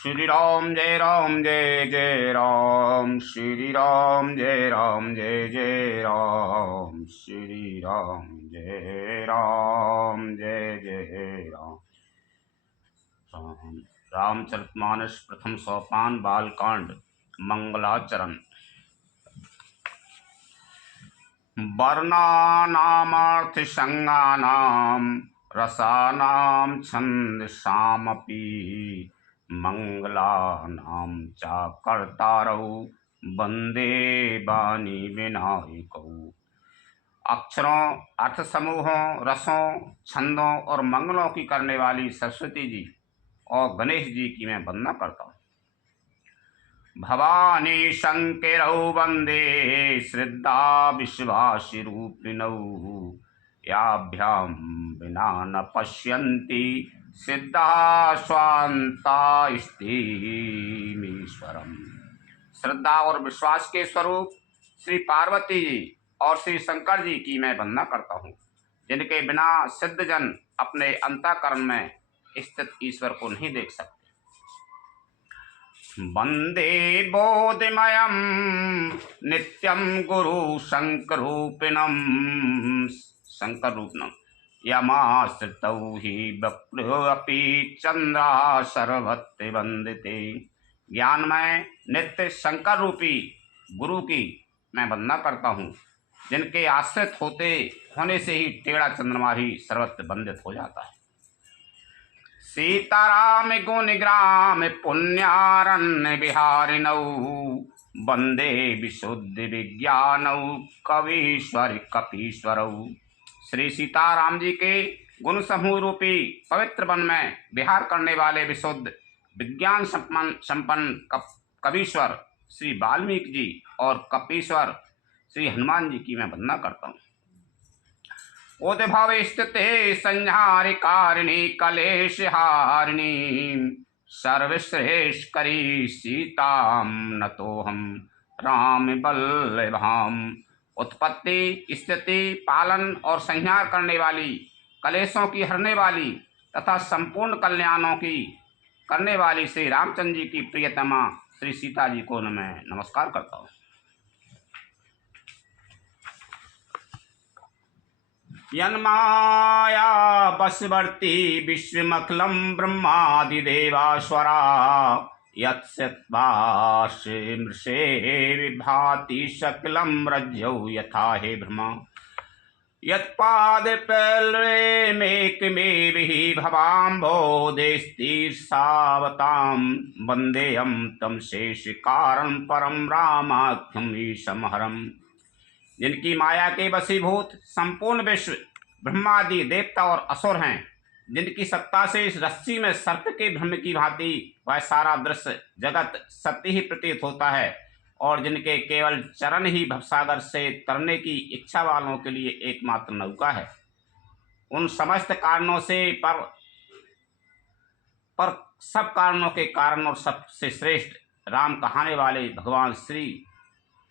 श्री राम जय जय राम, श्री राम जय जय राम, श्री राम जय जय राम। रामचरितमानस प्रथम सोपान बालकांड मंगलाचरण। वर्णानामर्थ संज्ञानां रसानां छन्दसामपि मंगलानां च कर्तारौ वंदे वाणी विनायकौ। अक्षरों, अर्थ समूहों, रसों, छंदों और मंगलों की करने वाली सरस्वती जी और गणेश जी की मैं वंदना करता हूँ। भवानी शंकरौ वंदे श्रद्धा विश्वासी रूपिणौ, याभ्यां विना न पश्यन्ति सिद्धा स्वान्तास्तीमीश्वरम्। श्रद्धा और विश्वास के स्वरूप श्री पार्वती जी और श्री शंकर जी की मैं वंदना करता हूँ, जिनके बिना सिद्धजन अपने अंतःकरण में स्थित ईश्वर को नहीं देख सकते। वंदे बोधमयं नित्यं गुरु शंकरूपिणं, शंकर रूपिणं यमाश्रितौ हि वप्रोऽपि चंद्रा सर्वत्र वंदिते। ज्ञानमय नित्य शंकर रूपी गुरु की मैं वंदना करता हूँ, जिनके आश्रित होने से ही टेढ़ा चंद्रमा ही सर्वत्र वंदित हो जाता है। सीताराम गुणग्राम पुण्यारण्य विहारिणौ, वंदे विशुद्धि विज्ञानौ कवीश्वर कपीश्वरौ। श्री सीताराम जी के गुण समूह रूपी पवित्र वन में विहार करने वाले विशुद्ध विज्ञान संपन्न कवीश्वर श्री वाल्मीकि जी और कपीश्वर श्री हनुमान जी की मैं वंदना करता हूँ। उद्भव स्थिते संहारिकारिणी कलेशहारिणी, सर्वश्रेष्ठकरी सीतां नतोऽहं राम वल्लभाम्। उत्पत्ति, स्थिति, पालन और संहार करने वाली, कलेशों की हरने वाली तथा संपूर्ण कल्याणों की करने वाली श्री रामचंद्र जी की प्रियतमा श्री सीता जी को मैं नमस्कार करता हूँ। यन्माया बसवर्ती विश्वमखिलं ब्रह्मादिदेवाश्वरा, यत्सत्वाश्मृशे विभाति सकलं रज्जौ यथा हे ब्रह्मा। यत्पादपल्लवे मेकमेव हि भवाम्भोदेस्तीर्षावतां, वन्देऽहं तं शेषकारणं परं रामाख्यं ईशमहरम्। जिनकी माया के वशीभूत संपूर्ण विश्व ब्रह्मादि देवता और असुर हैं, जिनकी सत्ता से इस रस्सी में सर्प के भ्रम की भांति वह सारा दृश्य जगत सत्य ही प्रतीत होता है, और जिनके केवल चरण ही भवसागर से तरने की इच्छा वालों के लिए एकमात्र नौका है, उन समस्त कारणों से पर सब कारणों के कारण और सबसे श्रेष्ठ राम कहाने वाले भगवान श्री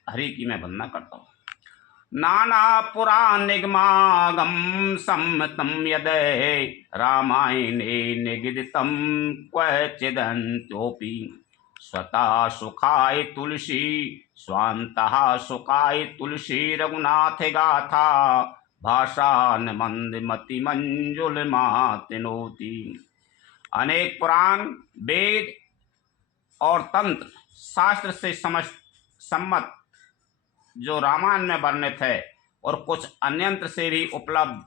हरि की मैं वंदना करता हूँ। नाना पुराणनिगमागम सम्मतं यद रामायणे निगदितं क्वचिदन्त्योऽपि, स्वतः सुखाय तुलसी स्वान्तः सुखाय तुलसी रघुनाथ गाथा, भाषान मंदमति मंजुल मातनोति। अनेक पुराण, वेद और तंत्र शास्त्र से सम्मत जो रामायण में वर्णित है और कुछ अन्यंत्र से भी उपलब्ध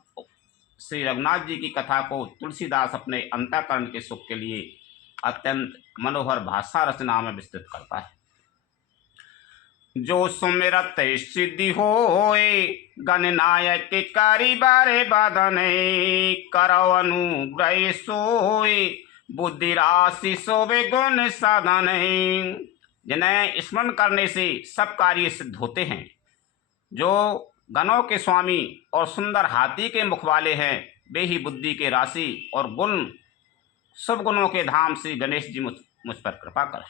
श्री रघुनाथ जी की कथा को तुलसीदास अपने अंतःकरण के सुख के लिए अत्यंत मनोहर भाषा रचना में विस्तृत करता है। जो सुमिरत सिद्धि होए, गणनायक करी बारे बदने, करो अनुग्रह सोए, बुद्धि राशि सोवे गुण साधने। जिन्हें स्मरण करने से सब कार्य सिद्ध होते हैं, जो गणों के स्वामी और सुंदर हाथी के मुख वाले हैं, वे ही बुद्धि के राशि और गुण शुभ गुणों के धाम श्री गणेश जी मुझ पर कृपा करें।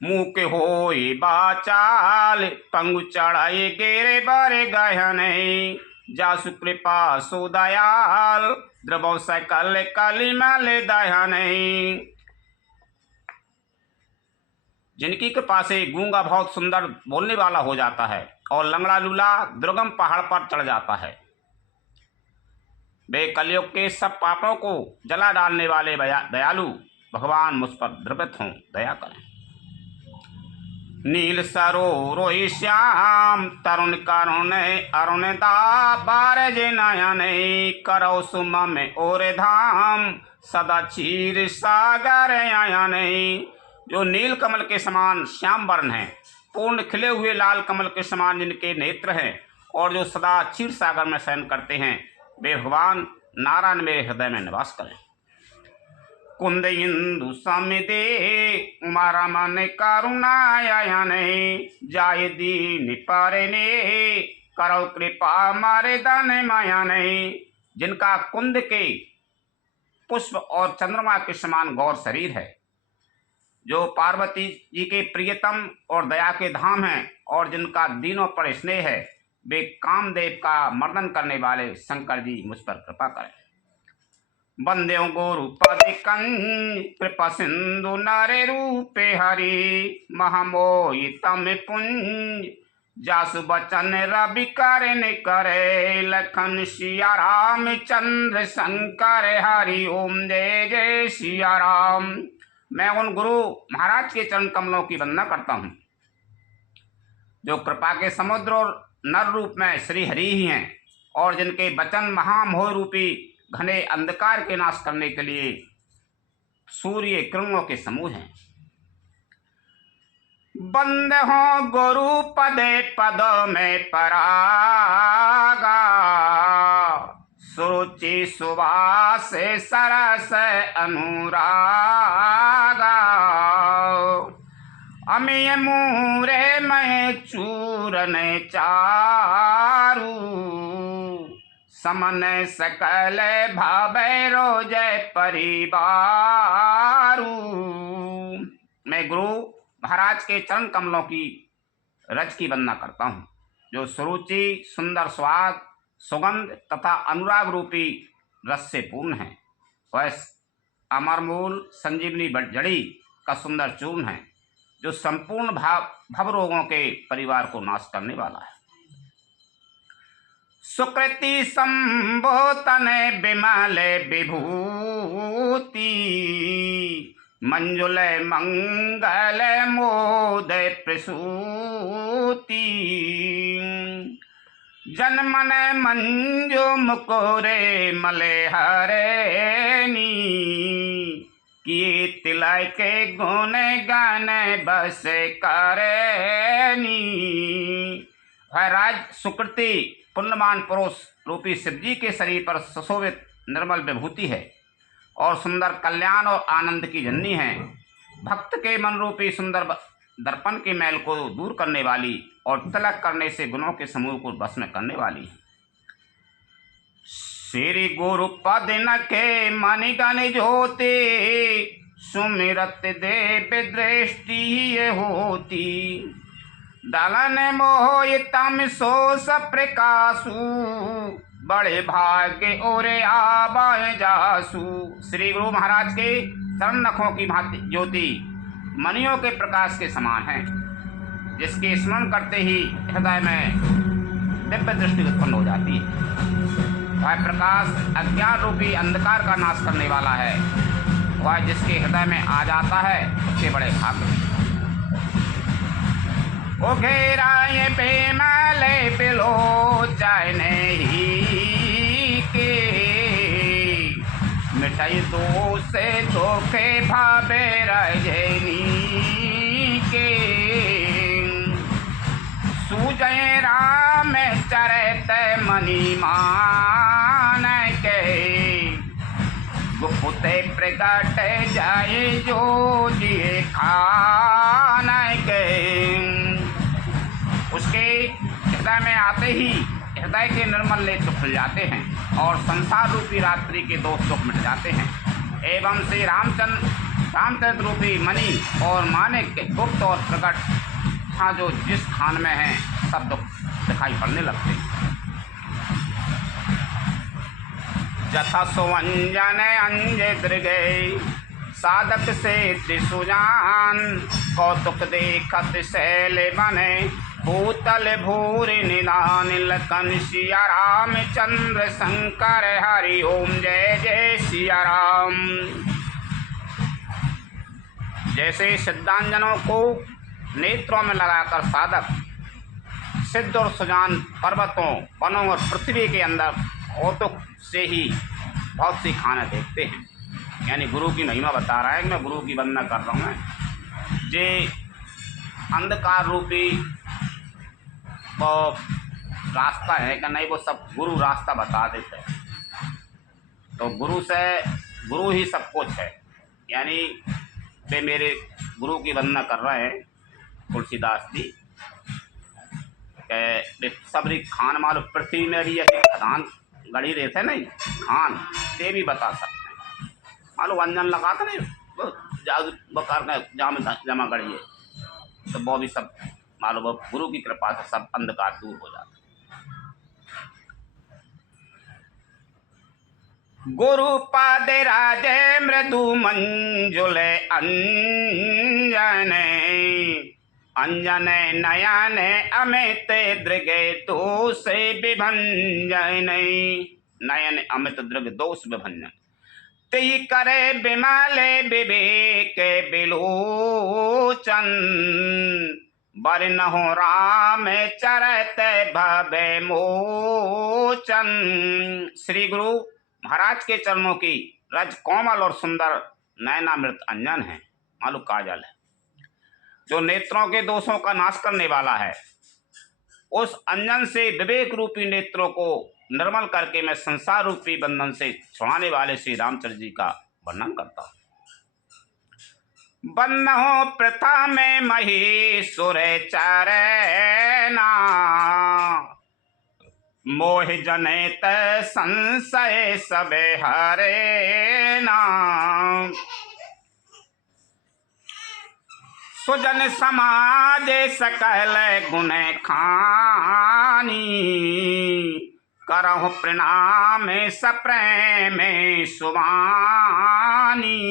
मुँह के होए बाचाल, पंगु चढ़ाए गेरे बारे गहने, जासु कृपा सुदयाल, द्रवो सकल कलिमल दहने। जिनकी कृपा से गूंगा बहुत सुंदर बोलने वाला हो जाता है और लंगड़ा लूला दुर्गम पहाड़ पर चढ़ जाता है। वे कलयुग के सब पापों को जला डालने वाले दयालु भगवान मुझ पर द्रवित हों, दया करें। नील सरो रोहि श्याम तरुण करुण अरुण दार जे नयन करो सुम में और धाम सदा क्षीर सागर आयन। जो नील कमल के समान श्याम वर्ण हैं, पूर्ण खिले हुए लाल कमल के समान जिनके नेत्र हैं और जो सदा क्षीर सागर में शयन करते हैं, वे भगवान नारायण मेरे हृदय में निवास करें। कुंद इंदु समिदे उमारा मन करुणायन जाय दीन परने करो कृपा मारे दान मायन। जिनका कुंद के पुष्प और चंद्रमा के समान गौर शरीर है, जो पार्वती जी के प्रियतम और दया के धाम हैं और जिनका दीनों पर स्नेह है, वे कामदेव का मर्दन करने वाले शंकर जी मुझ पर कृपा करें। बंदे गुरु पद कंज कृपा सिंधु नारे रूपे हरि महामोहि तम पुंज जासु बचन रवि करे करे लखन सिया राम चंद्र शंकर हरि ओम जय जय सिया राम। मैं उन गुरु महाराज के चरण कमलों की वंदना करता हूँ जो कृपा के समुद्र और नर रूप में श्री हरि ही हैं और जिनके वचन महामोह रूपी घने अंधकार के नाश करने के लिए सूर्य किरणों के समूह हैं। बंद हो गुरु पदे पद में परागा सुरुचि सुवास सरस अनुरागा अमिय मूरे में चूरन चारू समन सकल भावे रोज परिवारू। मैं गुरु महाराज के चरण कमलों की रज की वंदना करता हूँ जो सुरुचि सुंदर स्वाद सुगंध तथा अनुराग रूपी रस से पूर्ण है। वह अमरमूल संजीवनी जड़ी का सुंदर चूर्ण है जो संपूर्ण भव रोगों के परिवार को नाश करने वाला है। सुकृति संबोतन विमल विभूति मंजुल मंगल मोद प्रसूति जनमन मंजु मुकोरे मले हरेनी किए तिलय के गुण गान बस करेनी। वह राज सुकृति पुण्यमान पुरुष रूपी शिव जी के शरीर पर सुशोभित निर्मल विभूति है और सुंदर कल्याण और आनंद की जननी है। भक्त के मन रूपी सुंदर दर्पण के मैल को दूर करने वाली और तिलक करने से गुणों के समूह को बस में करने वाली है। श्री गुरु पद न के मणिगण ज्योति सुमिरत देव दृष्टि ये होती दलन मोह तम सोस प्रकाशु बड़े भाग्य और आबाए जासु। श्री गुरु महाराज के चरण नखों की भांति ज्योति मणियों के प्रकाश के समान है, जिसके स्मरण करते ही हृदय में दिव्य दृष्टि उत्पन्न हो जाती है। वह प्रकाश अज्ञान रूपी अंधकार का नाश करने वाला है। वह जिसके हृदय में आ जाता है उसके बड़े भाग्य। ओ घेराए बेमले बिलो जाने ही के मिटाई दो से धोखे भावे रजनी के सूजय राम चरत मणि मान के गुप्ते प्रकट जाए जो जिए खान के। उसके हृदय में आते ही हृदय के निर्मल नेत्र खुल जाते हैं और संसार रूपी रात्रि के दोष दुख मिट जाते हैं एवं श्री रामचंद्र रूपी मणि और मानिक के गुप्त और प्रकट हाँ जो जिस खान में हैं सब दुख दिखाई पड़ने लगते हैं। जथा सुवंजन अंज दृगे साधक से सुजान, कौतुक देखत शैल बने, भूतल भूर निदान, लखन सिया राम चंद्र शंकर हरि ओम जय जय सिया राम। जैसे सिद्धांजनों को नेत्रों में लगाकर साधक सिद्ध और सुजान पर्वतों, वनों और पृथ्वी के अंदर कौतुक से ही बहुत सी खाना देखते हैं, यानी गुरु की महिमा बता रहा है कि मैं गुरु की वंदना कर रहा हूँ। जे अंधकार रूपी वो रास्ता है कि नहीं, वो सब गुरु रास्ता बता देते हैं। तो गुरु ही सब कुछ है, यानी वे मेरे गुरु की वंदना कर रहे हैं तुलसीदास जी के सबरी खान मालूम पृथ्वी में भी ऐसे खदान गढ़ी रहे थे नहीं, खान ते भी बता सकते हैं। मालूम अंजन लगा था नहीं, जाग बकार जमा गढ़िए, तो वो भी सब मालूम गुरु की कृपा से सब अंधकार दूर हो जाता। गुरु पाद राजे मृदु मंजुल अंजन, अंजन नयन अमित दृगे दोष विभंजन, नयन अमित दृग दोष विभंजन, ती करे विमल विवेक बिलोचन, बरनहु राम चरत भवे मोचन। श्री गुरु महाराज के चरणों की रज कोमल और सुंदर नयनामृत अंजन है, मालूम काजल है, जो नेत्रों के दोषों का नाश करने वाला है। उस अंजन से विवेक रूपी नेत्रों को निर्मल करके मैं संसार रूपी बंधन से छुड़ाने वाले श्री रामचंद्र जी का वर्णन करता हूँ। बन्नहो प्रथा में महीसुर चरना, मोह जनित संशय सबे हरे नाम, सुजन समाज सकल गुण खानी, करहु प्रणाम सप्रेम सुवानी।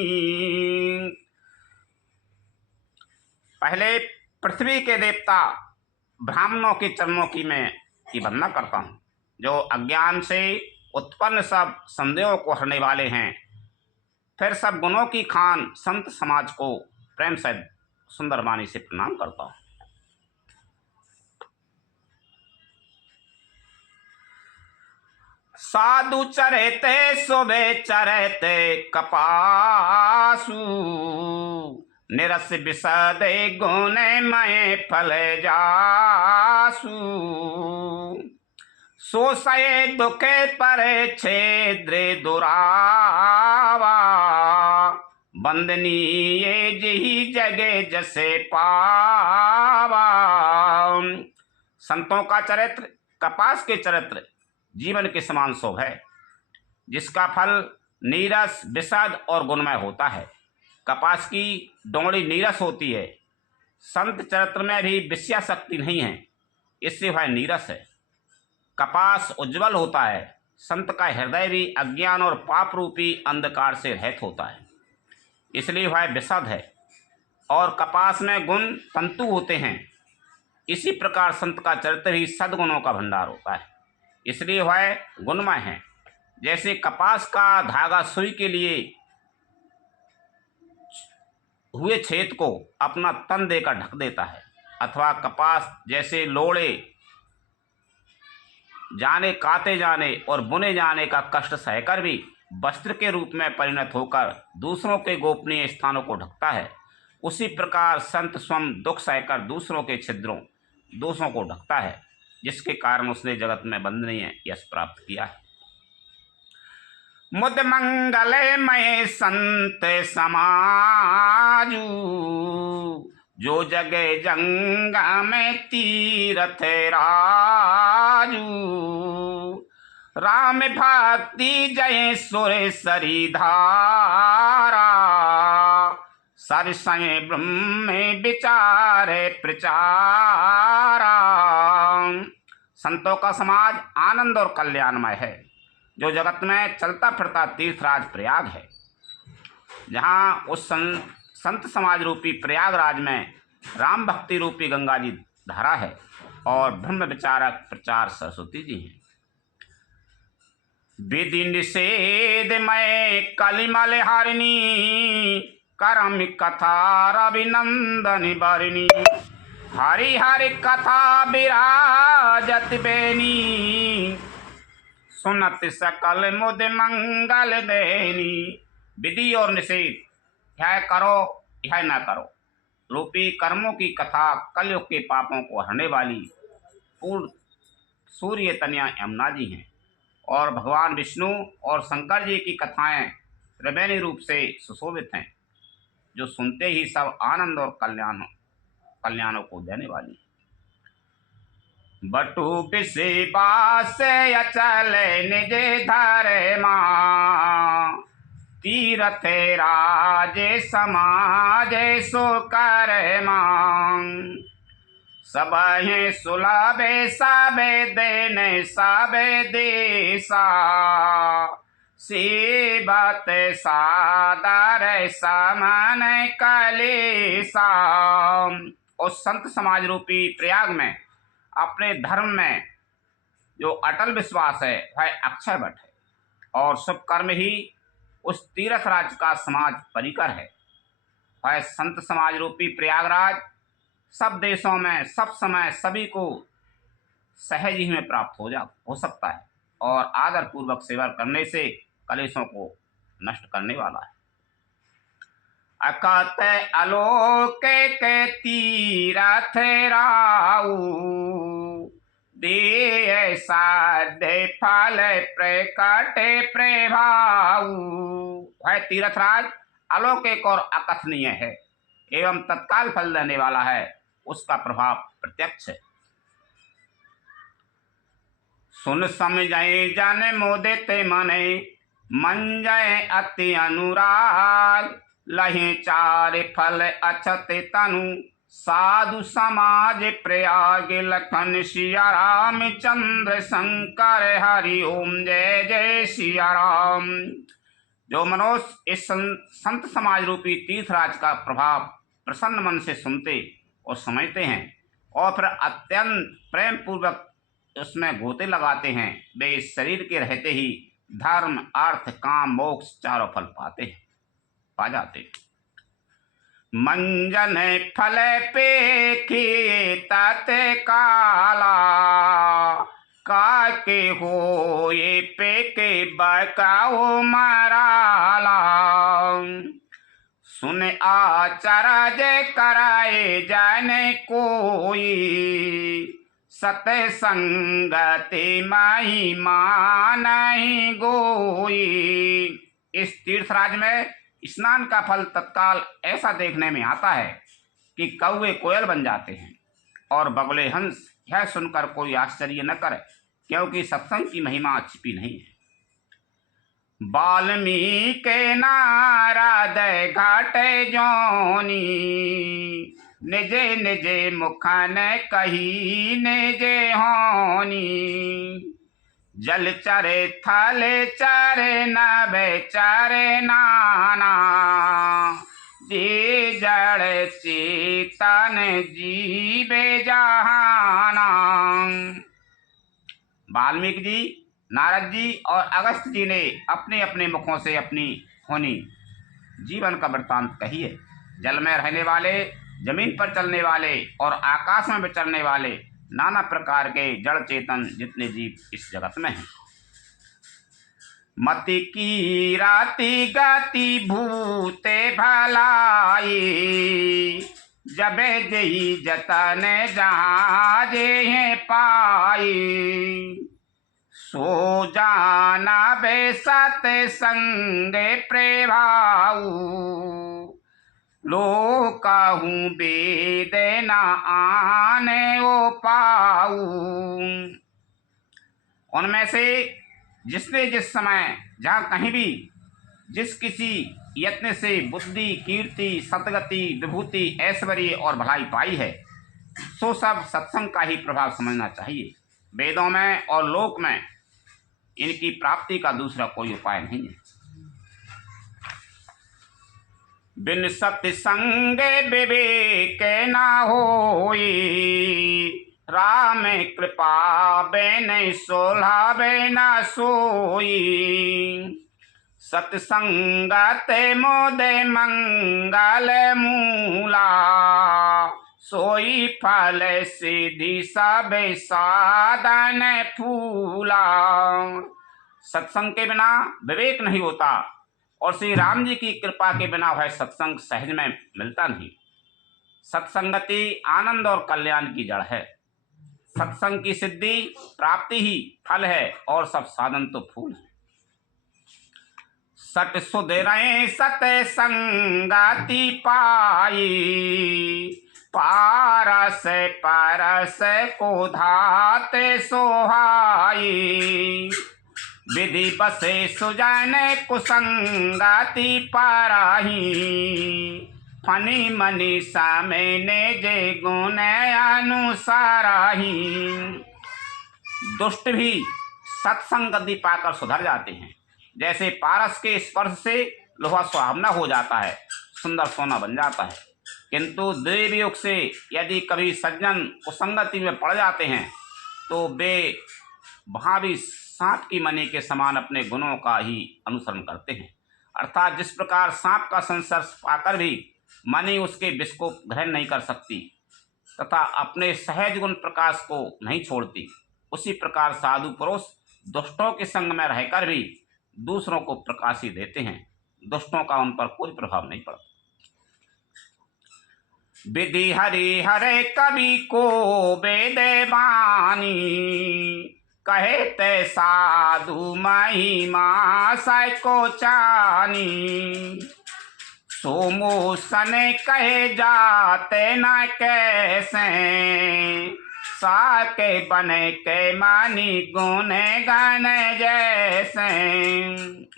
पहले पृथ्वी के देवता ब्राह्मणों के चरणों की मैं की वंदना करता हूँ, जो अज्ञान से उत्पन्न सब संदेहों को हरने वाले हैं। फिर सब गुणों की खान संत समाज को प्रेम से सुंदर वाणी से प्रणाम करता हूँ। साधु चरते सुबे चरते कपासु, निरस विसदे गुण मय फल जासु, सोसये दुखे परे छेद्र दुरावा, बंदनीय जही जगे जसे पावा। संतों का चरित्र कपास के चरित्र जीवन के समान शोभ है, जिसका फल नीरस विषद और गुणमय होता है। कपास की डोंगड़ी नीरस होती है, संत चरित्र में भी विषया शक्ति नहीं है, इससे वह नीरस है। कपास उज्जवल होता है, संत का हृदय भी अज्ञान और पाप रूपी अंधकार से रहित होता है, इसलिए वह विशद है। और कपास में गुण तंतु होते हैं, इसी प्रकार संत का चरित्र ही सद्गुणों का भंडार होता है, इसलिए वह गुणमय है। जैसे कपास का धागा सुई के लिए हुए छेद को अपना तन देकर ढक देता है, अथवा कपास जैसे लोड़े जाने काटे जाने और बुने जाने का कष्ट सहकर भी वस्त्र के रूप में परिणत होकर दूसरों के गोपनीय स्थानों को ढकता है, उसी प्रकार संत स्वयं दुख सहकर दूसरों के छिद्रों दोषों को ढकता है, जिसके कारण उसने जगत में वंदनीय यश प्राप्त किया है। मुद मंगलमय संत समाजू, जो जगे जंगा में तीरथ राजू, राम भक्ति जय सुर सरी धारा, सरसय ब्रह्म विचार प्रचारा। संतों का समाज आनंद और कल्याणमय है, जो जगत में चलता फिरता तीर्थराज प्रयाग है। जहाँ उस संत समाज रूपी प्रयागराज में राम भक्ति रूपी गंगा जी धारा है और ब्रह्म विचारक प्रचार सरस्वती जी हैं। विधि निषेध में कलिमल हरिणी करम कथा रविनंदन बरणी हरि हरि कथा विराजत बेनी सुनत सकल मुद मंगल देनी। विधि और निषेध, यह करो यह न करो रूपी कर्मों की कथा कलयुग के पापों को हरने वाली पूर्ण सूर्य तनया यमुना जी हैं और भगवान विष्णु और शंकर जी की कथाएं त्रिवेणी रूप से सुशोभित हैं, जो सुनते ही सब आनंद और कल्याणों को देने वाली। बटू बिसे बास अचल निज धर मां तीरथ राजे समाज सो कर मांग सबहे सुलभे सबे देने सबे देसा सेवत सादर समन कलेसा। और संत समाज रूपी प्रयाग में अपने धर्म में जो अटल विश्वास है वह अक्षय वट है और शुभ कर्म ही उस तीर्थ राज का समाज परिकर है। वह संत समाज रूपी प्रयागराज सब देशों में सब समय सभी को सहज ही में प्राप्त हो सकता है और आदर पूर्वक सेवा करने से कलेशों को नष्ट करने वाला है। अकत अलोके के तीरथ राऊ दे साधे फल प्रकट प्रभाऊ। वह तीर्थराज अलौकिक और अकथनीय है एवं तत्काल फल देने वाला है, उसका प्रभाव प्रत्यक्ष है। सुन समझे जन मोदित मने मन जय अति अनुराग लहे चार फल अछत तनु साधु समाज प्रयाग लखन सिया राम चंद्र शंकर हरि ओम जय जय सिया राम। जो मनुष्य इस संत समाज रूपी तीर्थराज का प्रभाव प्रसन्न मन से सुनते और समझते हैं और फिर अत्यंत प्रेम पूर्वक उसमें गोते लगाते हैं, वे इस शरीर के रहते ही धर्म अर्थ काम मोक्ष चारों फल पा जाते। मंजन फल पे तत्काला काके हो ये पे के बकाओ मराला सुन आचरज कराए जाने कोई सतसंगति महिमा नहीं गोई। इस तीर्थराज में स्नान का फल तत्काल ऐसा देखने में आता है कि कौवे कोयल बन जाते हैं और बगुले हंस। यह सुनकर कोई आश्चर्य न करे, क्योंकि सत्संग की महिमा छिपी नहीं है। वाल्मीकि नारद घाट जोनी निजे निजे मुखन कही निजे होनी जल चरे थल चरे नभे चरे नाना जी जड़ चेतन जीवे जहाना। वाल्मीकि जी, नारद जी और अगस्त जी ने अपने अपने मुखों से अपनी होनी जीवन का वृत्तांत कही है। जल में रहने वाले, जमीन पर चलने वाले और आकाश में विचरने वाले नाना प्रकार के जड़ चेतन जितने जीव इस जगत में हैं। मति की राति गति भूते भलाई जबे जही जतन जहाँ जे पाई सो जाना बे सत संगे प्रभाऊ लो कहूँ वेद न आने ओ पाऊ। उनमें से जिसने जिस समय जहाँ कहीं भी जिस किसी यत्न से बुद्धि कीर्ति सतगति विभूति ऐश्वर्य और भलाई पाई है, सो सब सत्संग का ही प्रभाव समझना चाहिए। वेदों में और लोक में इनकी प्राप्ति का दूसरा कोई उपाय नहीं है। बिन सत्संगे विवेक न होई, राम कृपा बिन सोलावे न सोई। सत्संगत मोदे मंगल मूला, सोई फल सिद्धि सब साधन फूला। सत्संग के बिना विवेक नहीं होता और श्री राम जी की कृपा के बिना वह सत्संग सहज में मिलता नहीं। सत्संगति आनंद और कल्याण की जड़ है। सत्संग की सिद्धि प्राप्ति ही फल है और सब साधन तो फूल है। सट सुधरे सतसंगति पाई, पारस परस को धाते सोहाई। विधि बसे सुजन कुसंगति पाराही, फनी मनी सामने जे गुण अनुसाराही। दुष्ट भी सत्संगति पाकर सुधर जाते हैं। जैसे पारस के स्पर्श से लोहा सुहावना हो जाता है, सुंदर सोना बन जाता है, किंतु देव योग से यदि कभी सज्जन कुसंगति में पड़ जाते हैं तो वे वहाँ भी सांप की मणि के समान अपने गुणों का ही अनुसरण करते हैं। अर्थात जिस प्रकार सांप का संस्पर्श पाकर भी मणि उसके विष को ग्रहण नहीं कर सकती तथा अपने सहज गुण प्रकाश को नहीं छोड़ती, उसी प्रकार साधु पुरुष दुष्टों के संग में रहकर भी दूसरों को प्रकाश ही देते हैं। दुष्टों का उन पर कोई प्रभाव नहीं पड़ता। विधि हरि हरे कवि को वेद वाणी, कहे ते साधु महिमा सैको चानी। सोमो सने कहे जाते न कैसे, साके बने के मानी गुण गण जैसे।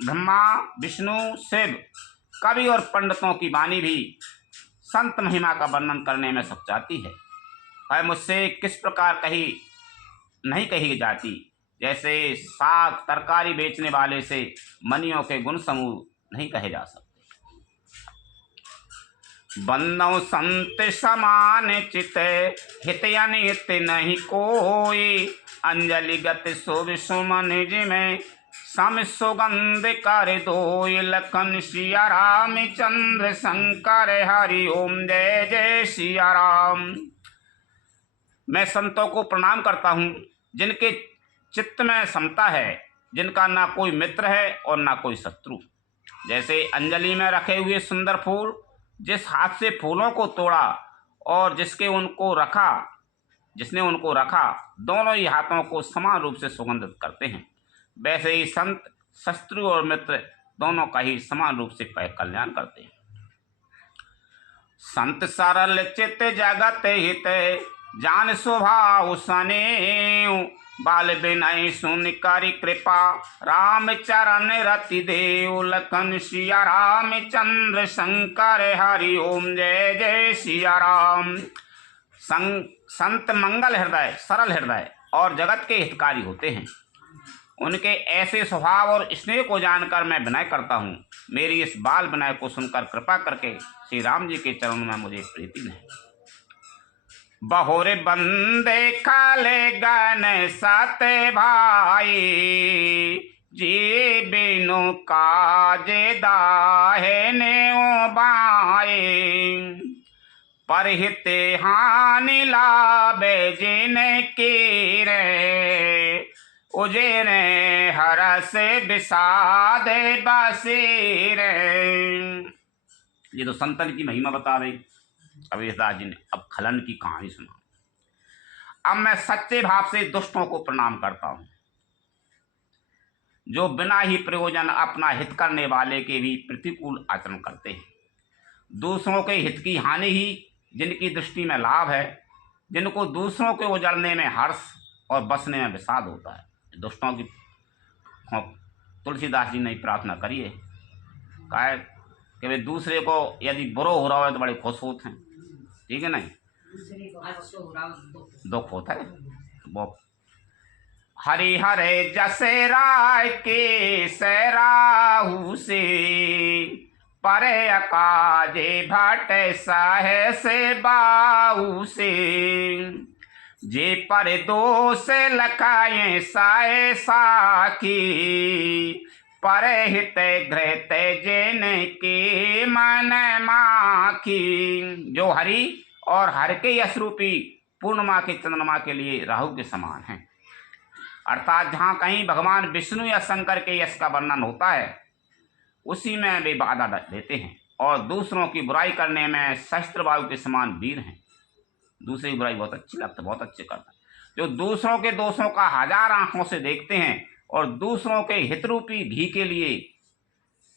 ब्रह्मा विष्णु शिव कवि और पंडितों की वाणी भी संत महिमा का वर्णन करने में सक जाती है। वह मुझसे किस प्रकार नहीं कही जाती, जैसे साग तरकारी बेचने वाले से मनियों के गुण समूह नहीं कहे जा सकते। बंदौ संत समान चित हित अनित नहीं कोई, अंजलि गत शुभ सुमन जिमें सम सुगंध कर दोई। लखन सिया राम चंद्र शंकर हरि ओम जय जय सिया राम। मैं संतों को प्रणाम करता हूँ जिनके चित्त में समता है, जिनका ना कोई मित्र है और ना कोई शत्रु। जैसे अंजलि में रखे हुए सुंदर फूल जिस हाथ से फूलों को तोड़ा और जिसने उनको रखा दोनों ही हाथों को समान रूप से सुगंधित करते हैं, वैसे ही संत शत्रु और मित्र दोनों का ही समान रूप से कल्याण करते हैं। संत सरल चित जगत हित जान स्वभाव सने, बाल विनय सुन करि कृपा राम चरण रति देव। लखन सिया राम चंद्र शंकर हरि ओम जय जय सिया राम। संत मंगल हृदय सरल हृदय और जगत के हितकारी होते हैं। उनके ऐसे स्वभाव और स्नेह को जानकर मैं विनय करता हूँ। मेरी इस बाल विनय को सुनकर कृपा करके श्री राम जी के चरणों में मुझे प्रीति नहीं। बहुरे बंदे खाले गन सत भाई, जी बिनु काजे दाहे ने बाए। परहिते हानि लाभे जिन की रे, उजेरे हरस विषाद बसीरे। ये तो संतन की महिमा बता रही कबीरदास जी ने। अब खलन की कहानी सुना। अब मैं सच्चे भाव से दुष्टों को प्रणाम करता हूँ, जो बिना ही प्रयोजन अपना हित करने वाले के भी प्रतिकूल आचरण करते हैं। दूसरों के हित की हानि ही जिनकी दृष्टि में लाभ है, जिनको दूसरों के उजड़ने में हर्ष और बसने में विषाद होता है, दुष्टों की तुलसीदास जी ने प्रार्थना करी है। कहा है कि वे दूसरे को यदि बुरा हो रहा है तो बड़े खुश होते हैं, ठीक है नहीं, दुख होता है वो। हरि हरे जसे राय के सराहू से, परे अकाजे भट साहे से बाऊ से जे पर दोष लखाए साए साखी परे हित घृत जिन के मन माखी। जो हरि और हर के यश रूपी पूर्णिमा के चंद्रमा के लिए राहु के समान हैं। अर्थात जहाँ कहीं भगवान विष्णु या शंकर के यश का वर्णन होता है उसी में वे बाधा देते हैं और दूसरों की बुराई करने में शस्त्र वायु के समान वीर हैं। दूसरे की बुराई बहुत अच्छी लगती है, बहुत अच्छे करता है। जो दूसरों के दोषों का हजार आंखों से देखते हैं और दूसरों के हितरूपी घी के लिए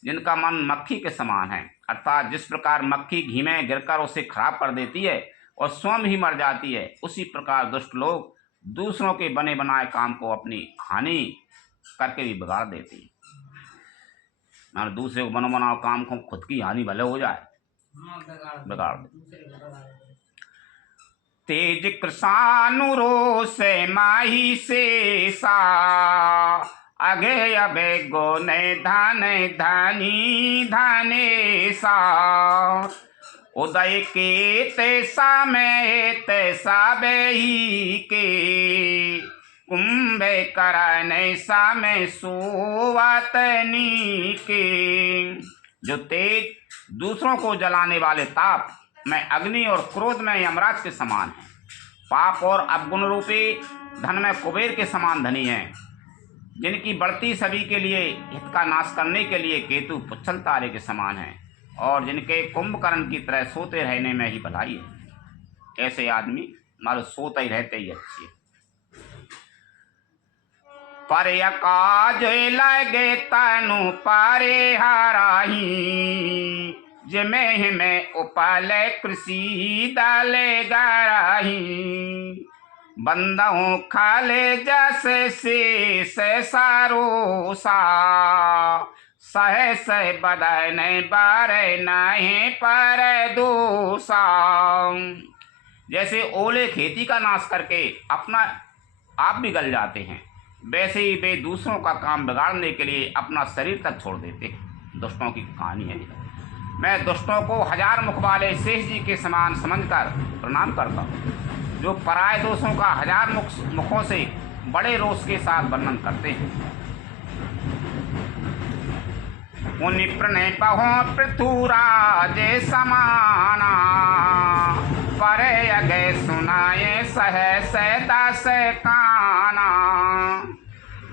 जिनका मन मक्खी के समान है, अर्थात जिस प्रकार मक्खी घी में गिरकर उसे खराब कर देती है और स्वयं ही मर जाती है, उसी प्रकार दुष्ट लोग दूसरों के बने बनाए काम को अपनी हानि करके भी बिगाड़ देते हैं। मानो दूसरे को बनो बनाओ काम को खुद की हानि भले हो जाए, बिगाड़ दे। तेज कृषानुरो से माही से सा अगे अबे गोने धाने धानी धाने सा उदय के तैसा में तैसा बेही के कुंभे करने सा में सुवतनी के। जो तेज दूसरों को जलाने वाले ताप में अग्नि और क्रोध में यमराज के समान है। पाप और अवगुण रूपी धन में कुबेर के समान धनी हैं। जिनकी बढ़ती सभी के लिए हित का नाश करने के लिए केतु पुच्छल तारे के समान है और जिनके कुंभकर्ण की तरह सोते रहने में ही भलाई है। ऐसे आदमी मारो सोते ही रहते ही अच्छी है। पर काज लगे तनु पारे हाराही जिमे हिमें उपल कृषि डाले गराही बंदों खाले जैसे से सारो सा सह सह बदय नहीं बारे नहीं पर दूसा। जैसे ओले खेती का नाश करके अपना आप भी गल जाते हैं, वैसे ही वे दूसरों का काम बिगाड़ने के लिए अपना शरीर तक छोड़ देते हैं। दुष्टों की कहानी है। मैं दुष्टों को हजार मुख वाले शेष जी के समान समझकर प्रणाम करता हूँ, जो पराय दोषों का हजार मुखों से बड़े रोष के साथ वर्णन करते हैं। उन्हीं प्रणय पहो पृथुराज समाना परे अगे सुनाए सह दास काना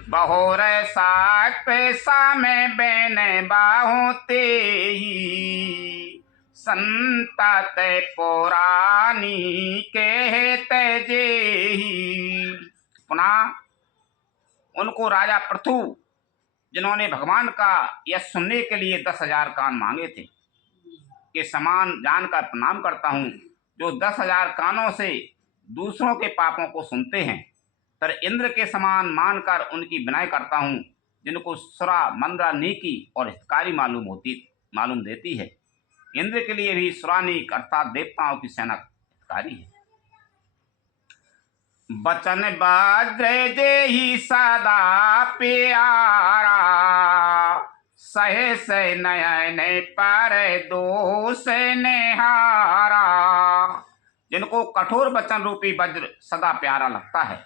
बहोर साक पैसा में बेने बाहों ते संतात पुरानी के तेजे। पुनः उनको राजा पृथु जिन्होंने भगवान का यह सुनने के लिए 10,000 कान मांगे थे के समान जानकर प्रणाम करता हूँ, जो 10,000 कानों से दूसरों के पापों को सुनते हैं। तर इंद्र के समान मानकर उनकी विनय करता हूँ, जिनको सुरा मंद्रा नीकी और हितकारी मालूम देती है। इंद्र के लिए भी सुरानीक अर्थात देवताओं की सेना हितकारी है। बचन बाद्रे जे ही सदा प्यारा सहे से नयन पर दोष निहारा। जिनको कठोर वचन रूपी वज्र सदा प्यारा लगता है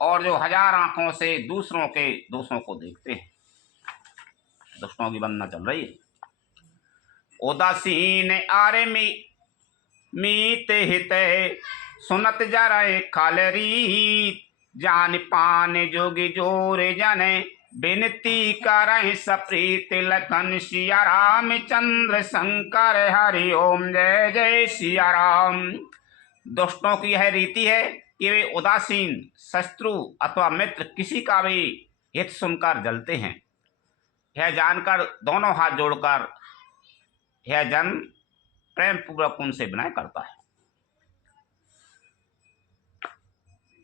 और जो हजार आंखों से दूसरों के दोषों को देखते हैं। दुष्टों की वंदना चल रही है। उदासीन आरे मीत हित सुनत जरे खालरी जान पान जोगी जोरे जने बिनती करहि सप्रीत लखन सिया राम चंद्र शंकर हरि ओम जय जय सिया राम। दुष्टों की यह रीति है कि वे उदासीन शत्रु अथवा मित्र किसी का भी हित सुनकर जलते हैं। यह जानकर दोनों हाथ जोड़कर यह जन प्रेम पूर्वक उनसे विनय करता है।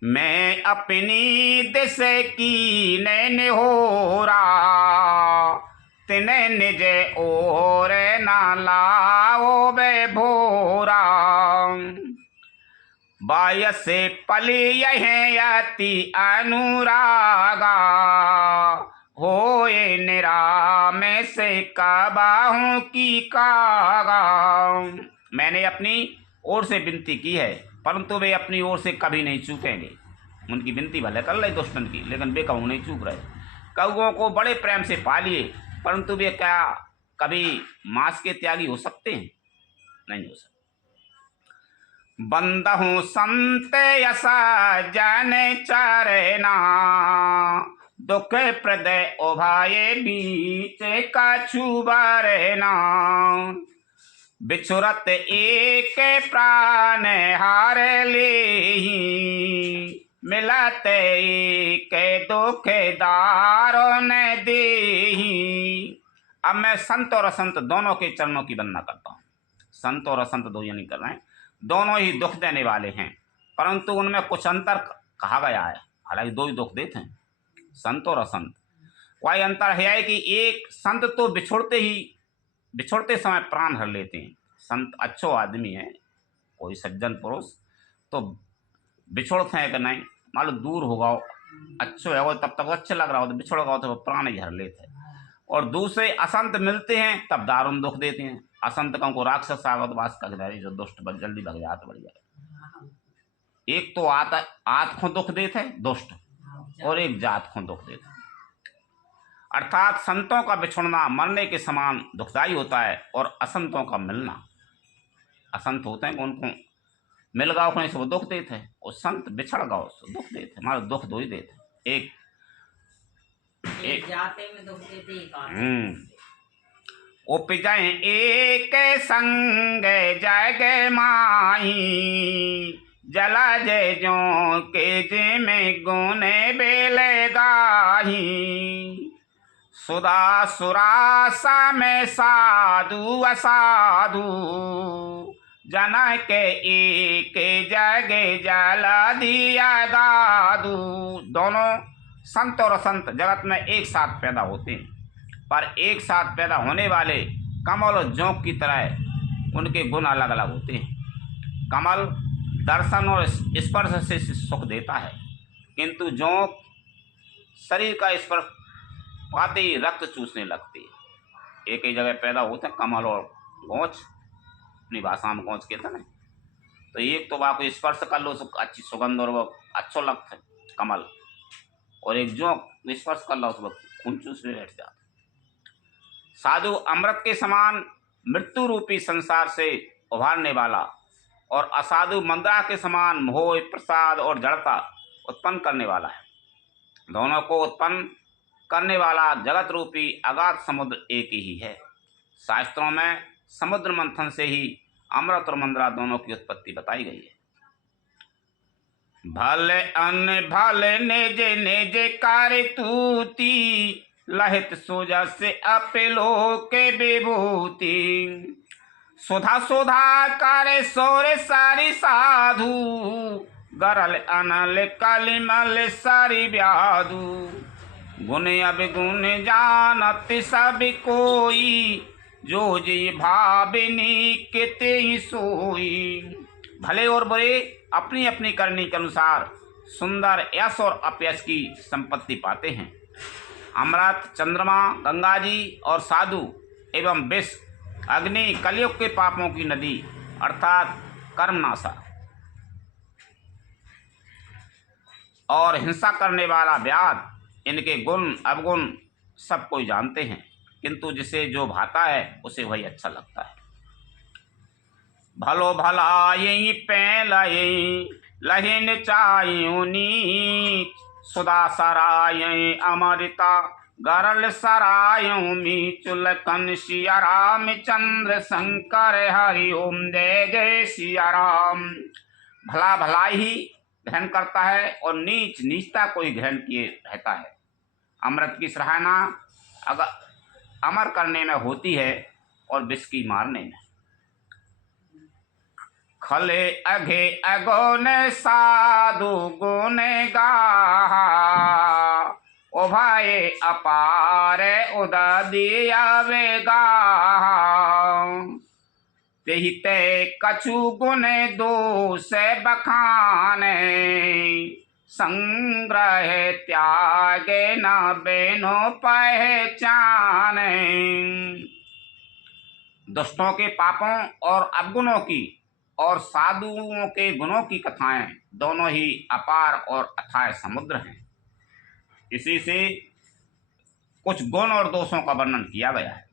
मैं अपनी दिश की नैन हो रहा तिने निज और ना लाओ बे भोरा बायस पली यह अति अनुरागा होए निराम से कबाहू की कागा। मैंने अपनी ओर से विनती की है, परंतु वे अपनी ओर से कभी नहीं चूकेंगे। उनकी विनती भले कर रहे दुष्टन की, लेकिन वे कभी नहीं चूक रहे। कौओं को बड़े प्रेम से पालिए, परंतु वे क्या कभी मांस के त्यागी हो सकते हैं? नहीं हो सकते। बंदहु संत यसा जाने चरना, दुख प्रदय उभाये बीच कछु बरना। बिछुरत एक प्राण हार लेहि, मिलत एक दुख दारो न देहि। अब मैं संत और असंत दोनों के चरणों की वंदना करता हूँ। संत और असंत दो यानी कर रहे हैं, दोनों ही दुख देने वाले हैं, परंतु उनमें कुछ अंतर कहा गया है। हालांकि दो ही दुख देते हैं, संत और असंत। वही अंतर है कि एक संत तो बिछुड़ते समय प्राण हर लेते हैं। संत अच्छो आदमी है, कोई सज्जन पुरुष तो बिछुड़ते हैं कि नहीं, मान लो दूर होगा, अच्छो है वो, तब तक अच्छा लग रहा हो, तो बिछुड़ गया तो प्राण ही हर लेते हैं। और दूसरे असंत मिलते हैं तब दारुण दुख देते हैं। असंत को राक्षस आगत वास का जो दुष्ट जल्दी भग जाते बढ़िया। एक तो आत को दुख देते हैं दुष्ट, और एक जात को दुख देते हैं। अर्थात संतों का बिछुड़ना मरने के समान दुखदायी होता है, और असंतों का मिलना, असंत होते हैं उनको मिल गया कहीं से वो दुख देते हैं, और संत बिछड़ गया उससे दुख देते हैं। हमारे दुख दो ही देते हैं, एक जाते में दुख देते उपजय एक संग जग माही, जला जय जो के जे में गुने बेल गाही। सुधा सुरासा में साधु असाधु, जना के एक जग जला दिया गाधु। दोनों संत और असंत जगत में एक साथ पैदा होते हैं, पर एक साथ पैदा होने वाले कमल और जोंक की तरह उनके गुण अलग अलग होते हैं। कमल दर्शन और स्पर्श से सुख देता है, किंतु जोंक शरीर का स्पर्श पाते ही रक्त चूसने लगती है। एक ही जगह पैदा होते हैं कमल और गोंच, अपनी भाषा में गोंच कहते हैं। तो एक तो आपको स्पर्श कर लो अच्छी सुगंध और वो अच्छो लगता है कमल, और एक जोंक स्पर्श कर लो उस वक्त खून चूसने बैठ जाता। साधु अमृत के समान मृत्यु रूपी संसार से उभारने वाला, और असाधु मंद्रा के समान मोह प्रसाद और जड़ता उत्पन्न करने वाला है। दोनों को उत्पन्न करने वाला जगत रूपी अगाध समुद्र एक ही है। शास्त्रों में समुद्र मंथन से ही अमृत और मंद्रा दोनों की उत्पत्ति बताई गई है। भले अन्न भले निज निज कार्य तूती, लहित सोजा से अपेलो के विभूति। सुधा सुधा करे सोरे सारी साधु, गरल अनल कलिमल सारी व्याधु। गुण अवगुण जानत सब कोई, जो जी भाविनी किते ही सोई। भले और बुरे अपनी अपनी करनी के अनुसार सुंदर यश और अपयश की संपत्ति पाते हैं। अमृत, चंद्रमा, गंगा जी और साधु एवं विष, अग्नि कलयुग के पापों की नदी अर्थात कर्मनाशा, और हिंसा करने वाला व्याध, इनके गुण अवगुण सब कोई जानते हैं, किंतु जिसे जो भाता है उसे वही अच्छा लगता है। भलो भला यही पैला यही लहिन चायु नीच, सुधा सराय अमृता गरल सरायों मी। चुलकन सिया राम चंद्र शंकर हरि ओम जय जय सिया राम। भला भलाई ही ग्रहण करता है, और नीच नीचता कोई ग्रहण किए रहता है। अमृत की सराहना अमर करने में होती है, और विष की मारने में। खले अघे अगोन साधु गुण गाहा, ओ भाई अपार उदा दिया वेगा। तेहि ते कछु गुण दो से बखाने, संग्रह त्यागे न बेनो पहचाने। दुष्टों के पापों और अवगुणों की और साधुओं के गुणों की कथाएं दोनों ही अपार और अथाह समुद्र हैं। इसी से कुछ गुण और दोषों का वर्णन किया गया है,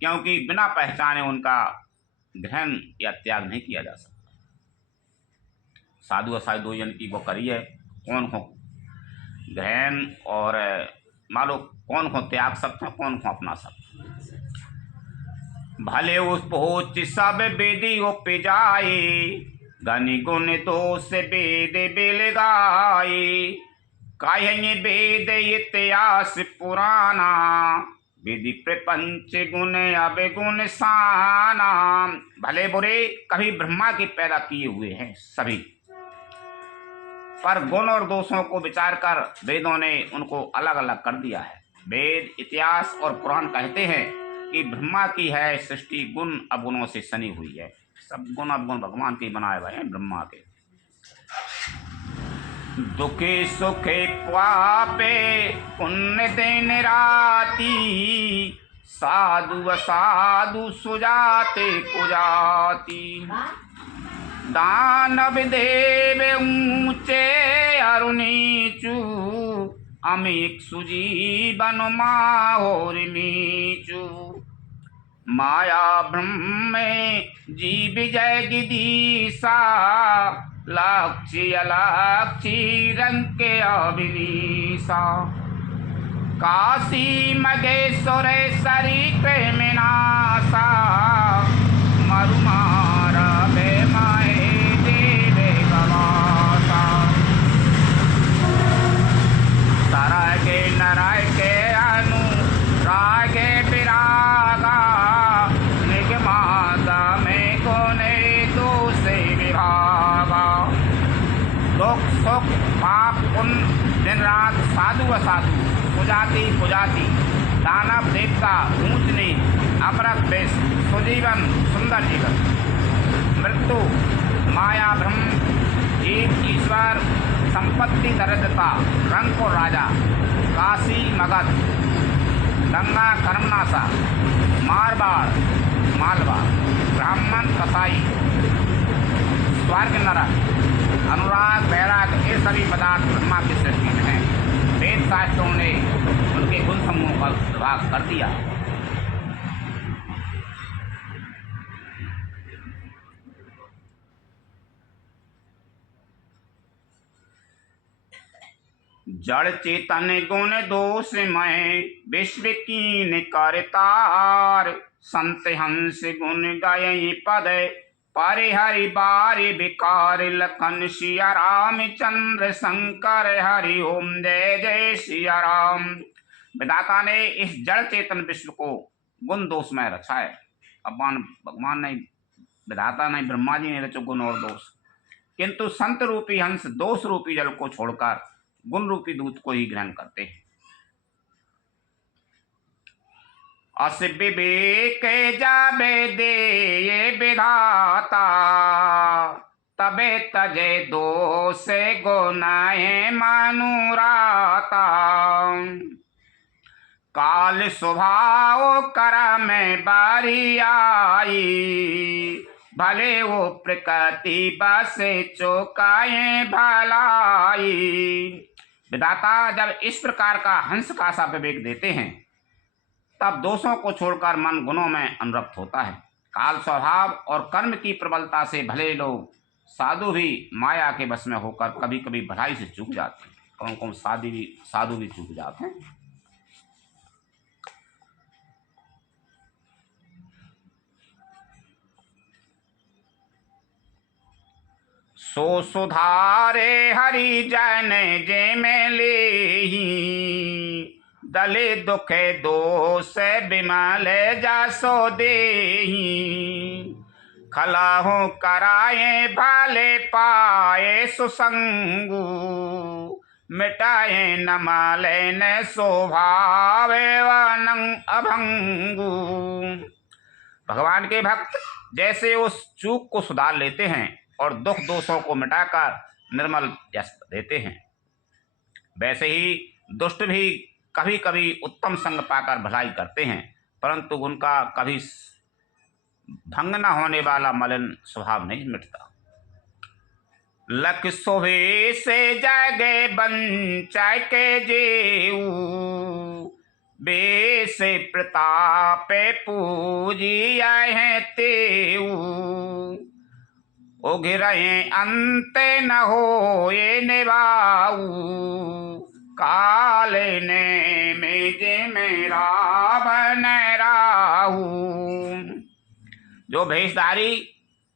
क्योंकि बिना पहचाने उनका ग्रहण या त्याग नहीं किया जा सकता। साधु असाधु दो जन की वो करी है, कौन को ग्रहण और मानो कौन को त्याग सकते हैं, कौन को अपना सकते। भले उस पहुँच सब वेदी पे जाए, गनि गुण दोष वेद बिल गाए। कहेंगे वेद इतिहास पुराना, विधि प्रपंच गुण अब गुण साना। भले बुरे कभी ब्रह्मा के पैदा किए हुए हैं सभी, पर गुण और दोषों को विचार कर वेदों ने उनको अलग अलग कर दिया है। वेद इतिहास और पुराण कहते हैं कि ब्रह्मा की है सृष्टि, गुण अवगुणों से सनी हुई है। सब गुण अवगुण भगवान के बनाए हुए हैं, ब्रह्मा के। दुखे सुखे पापे पुण्य दिन राती, साधु असाधु सुजाते कुजाती। दानव देव ऊंचे अरु नीचू, अमिक सुजीवन माहोर नीचू। माया ब्रह्म जीव जय गिदीसा, लक्ष्य अलक्ष्य रंग के अभिनीसा। काशी मगेश्वर सरित में नासा, मरुमारा बेमाए देवे गवासा। तरगे नराय के अनु रागे विरागा, निगमादा में कोने दो से विभागा। दुख सुख पाप पुण्य दिन रात साधु असाधु, पुजाती पुजाती, दानव देवता ऊंच नीच, अमृत बेस, सुजीवन सुंदर जीवन। मृत्यु माया ब्रह्म, जीव ईश्वर, संपत्ति दरिद्रता, रंग और राजा। काशी मगध, गंगा कर्मनाशा, मारवाड़ मालवा, ब्राह्मण कसाई, स्वर्ग नरक, अनुराग वैराग, ये सभी पदार्थ ब्रह्मा की सृष्टि में हैं। वेद शास्त्रों ने उनके गुण समूह का विभाग कर दिया। जड़ चेतन गुण दोष में विश्व कीन करतार, संत हंस गुण गय पद पारे हरि बारे विकार। लखन सिया राम चंद्र शंकर हरि ओम जय जय सिया राम। विधाता ने इस जड़ चेतन विश्व को गुण दोष में रचा है। भगवान ने, विधाता ने, ब्रह्मा जी ने रचो गुण और दोष, किंतु संत रूपी हंस दोष रूपी जल को छोड़कर गुण रूपी दूत को ही ग्रहण करते हैं। अस विवेक जाबे दे ये विधाता, तबे तजे दोष गुनाहे मनुराता। काल स्वभाव कर में बारी आई, भले वो प्रकृति बसे चौकाए भलाई। विधाता जब इस प्रकार का हंस का सा विवेक देते हैं, तब दोषों को छोड़कर मन गुणों में अनुरक्त होता है। काल स्वभाव और कर्म की प्रबलता से भले लोग साधु भी माया के बस में होकर कभी कभी भलाई से चूक जाते हैं। कौन कौन साधु भी चूक जाते हैं। सो सुधारे हरि जन जे में लेही, दले दुखे दोष बिमल जासो देही। खलाहु कराए भाले पाए सुसंगु, मिटाए न माले न स्वभावे वनंग अभंगु। भगवान के भक्त जैसे उस चूक को सुधार लेते हैं और दुख दोषों को मिटाकर निर्मल यश देते हैं, वैसे ही दुष्ट भी कभी कभी उत्तम संग पाकर भलाई करते हैं, परंतु उनका कभी भंग न होने वाला मलिन स्वभाव नहीं मिटता। लख शोभे से जागे बंचाय के जेऊ, बेस प्रताप पूजी आए हैं तेऊ। उघरए अंत न हो ये निभाऊ, काल ने मेजे मेरा बन राहू। जो भेषधारी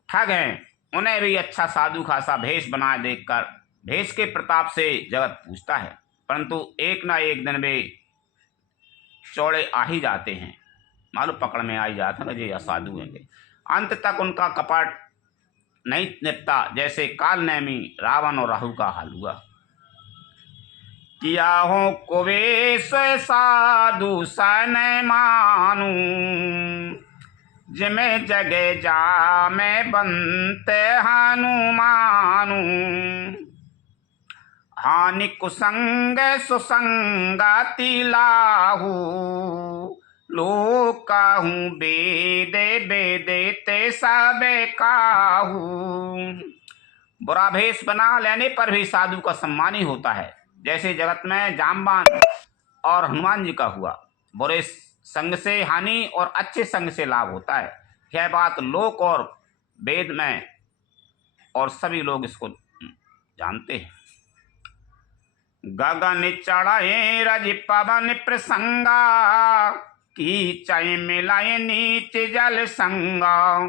ठग हैं उन्हें भी अच्छा साधु खासा भेष बनाए देखकर भेष के प्रताप से जगत पूछता है, परंतु एक ना एक दिन वे चौड़े आ ही जाते हैं, मालूम पकड़ में आ ही जाते हैं, ये असाधु हैं। अंत तक उनका कपट नहीं निपटा, जैसे काल नेमी रावण और राहु का हाल हुआ। किया हो कुबेश साधु सन मानू, जिमें जगे जा में बनते हनुमानू। हानि कुसंग सुसंगाति लाहू, लोक कहूँ बेदे बेदे ते सबे काहू। बुरा भेष बना लेने पर भी साधु का सम्मान ही होता है, जैसे जगत में जामवान और हनुमान जी का हुआ। बुरे संग से हानि और अच्छे संग से लाभ होता है, यह बात लोक और वेद में और सभी लोग इसको जानते हैं। गगन चढ़े रज पवन प्रसंगा, कीचय मिलाए नीच जल संगा।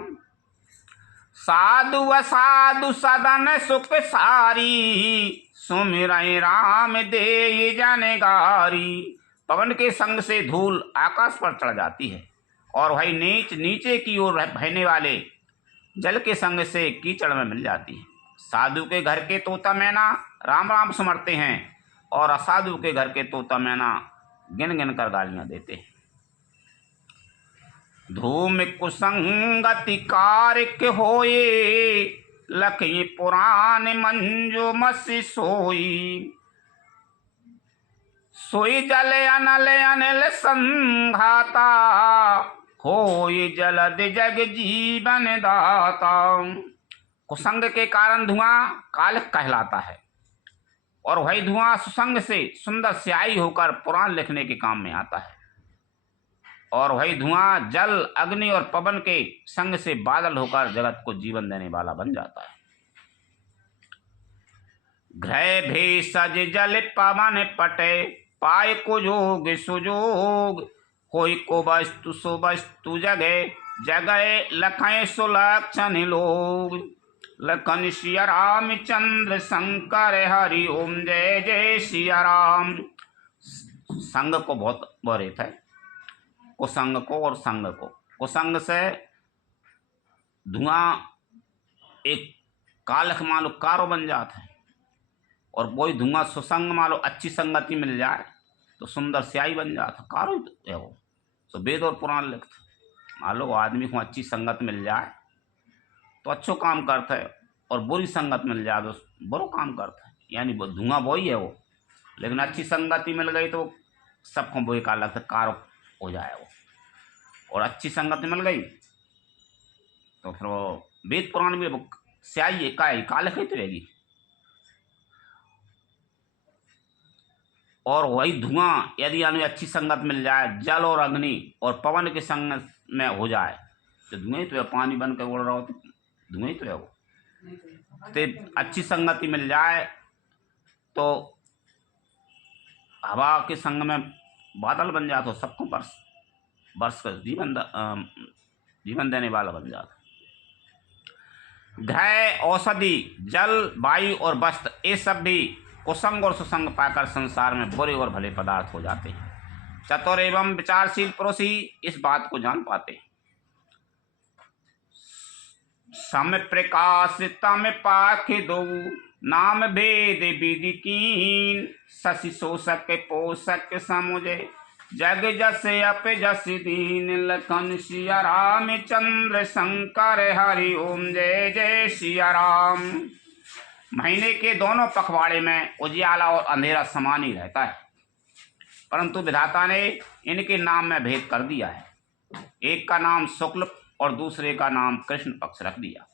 साधु असाधु सदन सुख सारी, सुमिरय राम देय जनगारी। पवन के संग से धूल आकाश पर चढ़ जाती है, और वही नीच नीचे की ओर बहने वाले जल के संग से कीचड़ में मिल जाती है। साधु के घर के तोता मैना राम राम सुमरते हैं, और असाधु के घर के तोता मैना गिन गिन कर गालियां देते हैं। धूम कुसंगति कारिक होए, लखी पुराण मंजू मसी सोई। सोई जल अनल अनिल संघाता, होई जलद जग जीवन दाता। कुसंग के कारण धुआं कालिक कहलाता है, और वही धुआं सुसंग से सुंदर स्याही होकर पुराण लिखने के काम में आता है। और वही धुआं जल अग्नि और पवन के संग से बादल होकर जगत को जीवन देने वाला बन जाता है। घृ भेषज जल पवन पटे, पाय को जोग सुजोग। कोई को वस्तु सुवस्तु जगे, जगए लखय सुलक्षण लोग। लखन सिया रामचंद्र शंकर हरि ओम जय जय सिया राम। संग को बहुत बरेत है, कुसंग को और संग को। कुसंग से धुआं एक कालख मालो कारो बन जाता है, और वही धुआं सुसंग मालो अच्छी संगति मिल जाए तो सुंदर स्याही बन जाता, कारो है वो। तो वेद और पुराण लिखते मान लो आदमी को अच्छी संगत मिल जाए तो अच्छो काम करता है, और बुरी संगत मिल जाए तो बुरो काम करता है। यानी धुआं वही है वो, लेकिन अच्छी संगति मिल गई तो सबको बुरी का लगता कार हो जाए वो, और अच्छी संगति मिल गई तो फिर वो वेद पुराण में स्याही काल ही तो रहेगी। और वही धुआं यदि यानी अच्छी संगत मिल जाए, जल और अग्नि और पवन के संग में हो जाए तो धुआं ही तो है। पानी बन के उड़ रहा हो तो धुआं ही तो है वो। तो अच्छी संगति मिल जाए तो हवा के संग में बादल बन जाता, तो सबको बरस कर जीवन देने वाला बन जाता। घृ औषधि जल वायु और वस्त्र ये सब भी कुसंग और सुसंग पाकर संसार में बुरे और भले पदार्थ हो जाते हैं। चतुर एवं विचारशील पुरुष ही इस बात को जान पाते हैं। सम प्रकाश तम पाख दो, नाम भेद विधि कीन। शशि शोषक पोषक समुझे, जग जस अप जस दीन। लखन सिया रामचंद्र शंकर हरि ओम जय जय सिया राम। महीने के दोनों पखवाड़े में उजियाला और अंधेरा समान ही रहता है, परंतु विधाता ने इनके नाम में भेद कर दिया है। एक का नाम शुक्ल और दूसरे का नाम कृष्ण पक्ष रख दिया।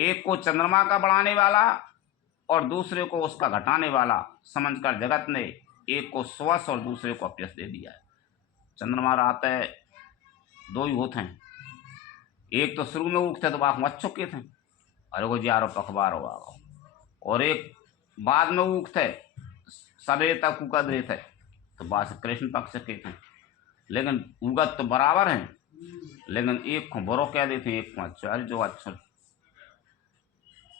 एक को चंद्रमा का बढ़ाने वाला और दूसरे को उसका घटाने वाला समझकर जगत ने एक को स्वस और दूसरे को अपयस दे दिया है। चंद्रमा रात है, दो ही होते हैं, एक तो शुरू में उगते तो बाप मच चुके थे, अरे वो 11 पखबार हो, और एक बाद में उगते सवेरे तक उगत रहे थे तो बात कृष्ण पक्ष के थे, लेकिन उगत तो बराबर हैं, लेकिन एक को बुरो कह देते हैं, एक को अच्छा। अरे जो अच्छा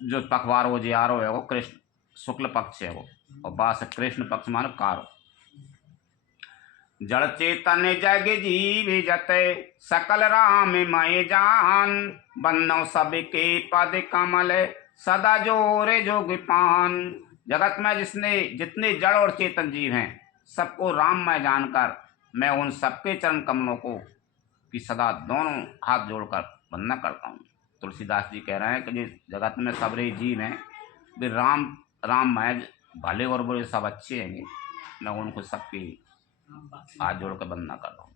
जो पखबार वो 11 है वो कृष्ण शुक्ल पक्ष है वो, और बास कृष्ण पक्ष मानो कारो। जड़ चेतन जग जीव जते सकल राम मय जान, बंदो सबके पद कमल सदा जोरे जोग पान। जगत में जितने जड़ और चेतन जीव हैं सबको राममय जानकर मैं उन सबके चरण कमलों को की सदा दोनों हाथ जोड़कर वंदना करता हूँ। तुलसीदास जी कह रहे हैं कि जिस जगत में सबरे जीव हैं वे राममय भले और बुरे सब अच्छे हैं, मैं उनको सबकी हाथ जोड़कर वंदना करता हूँ।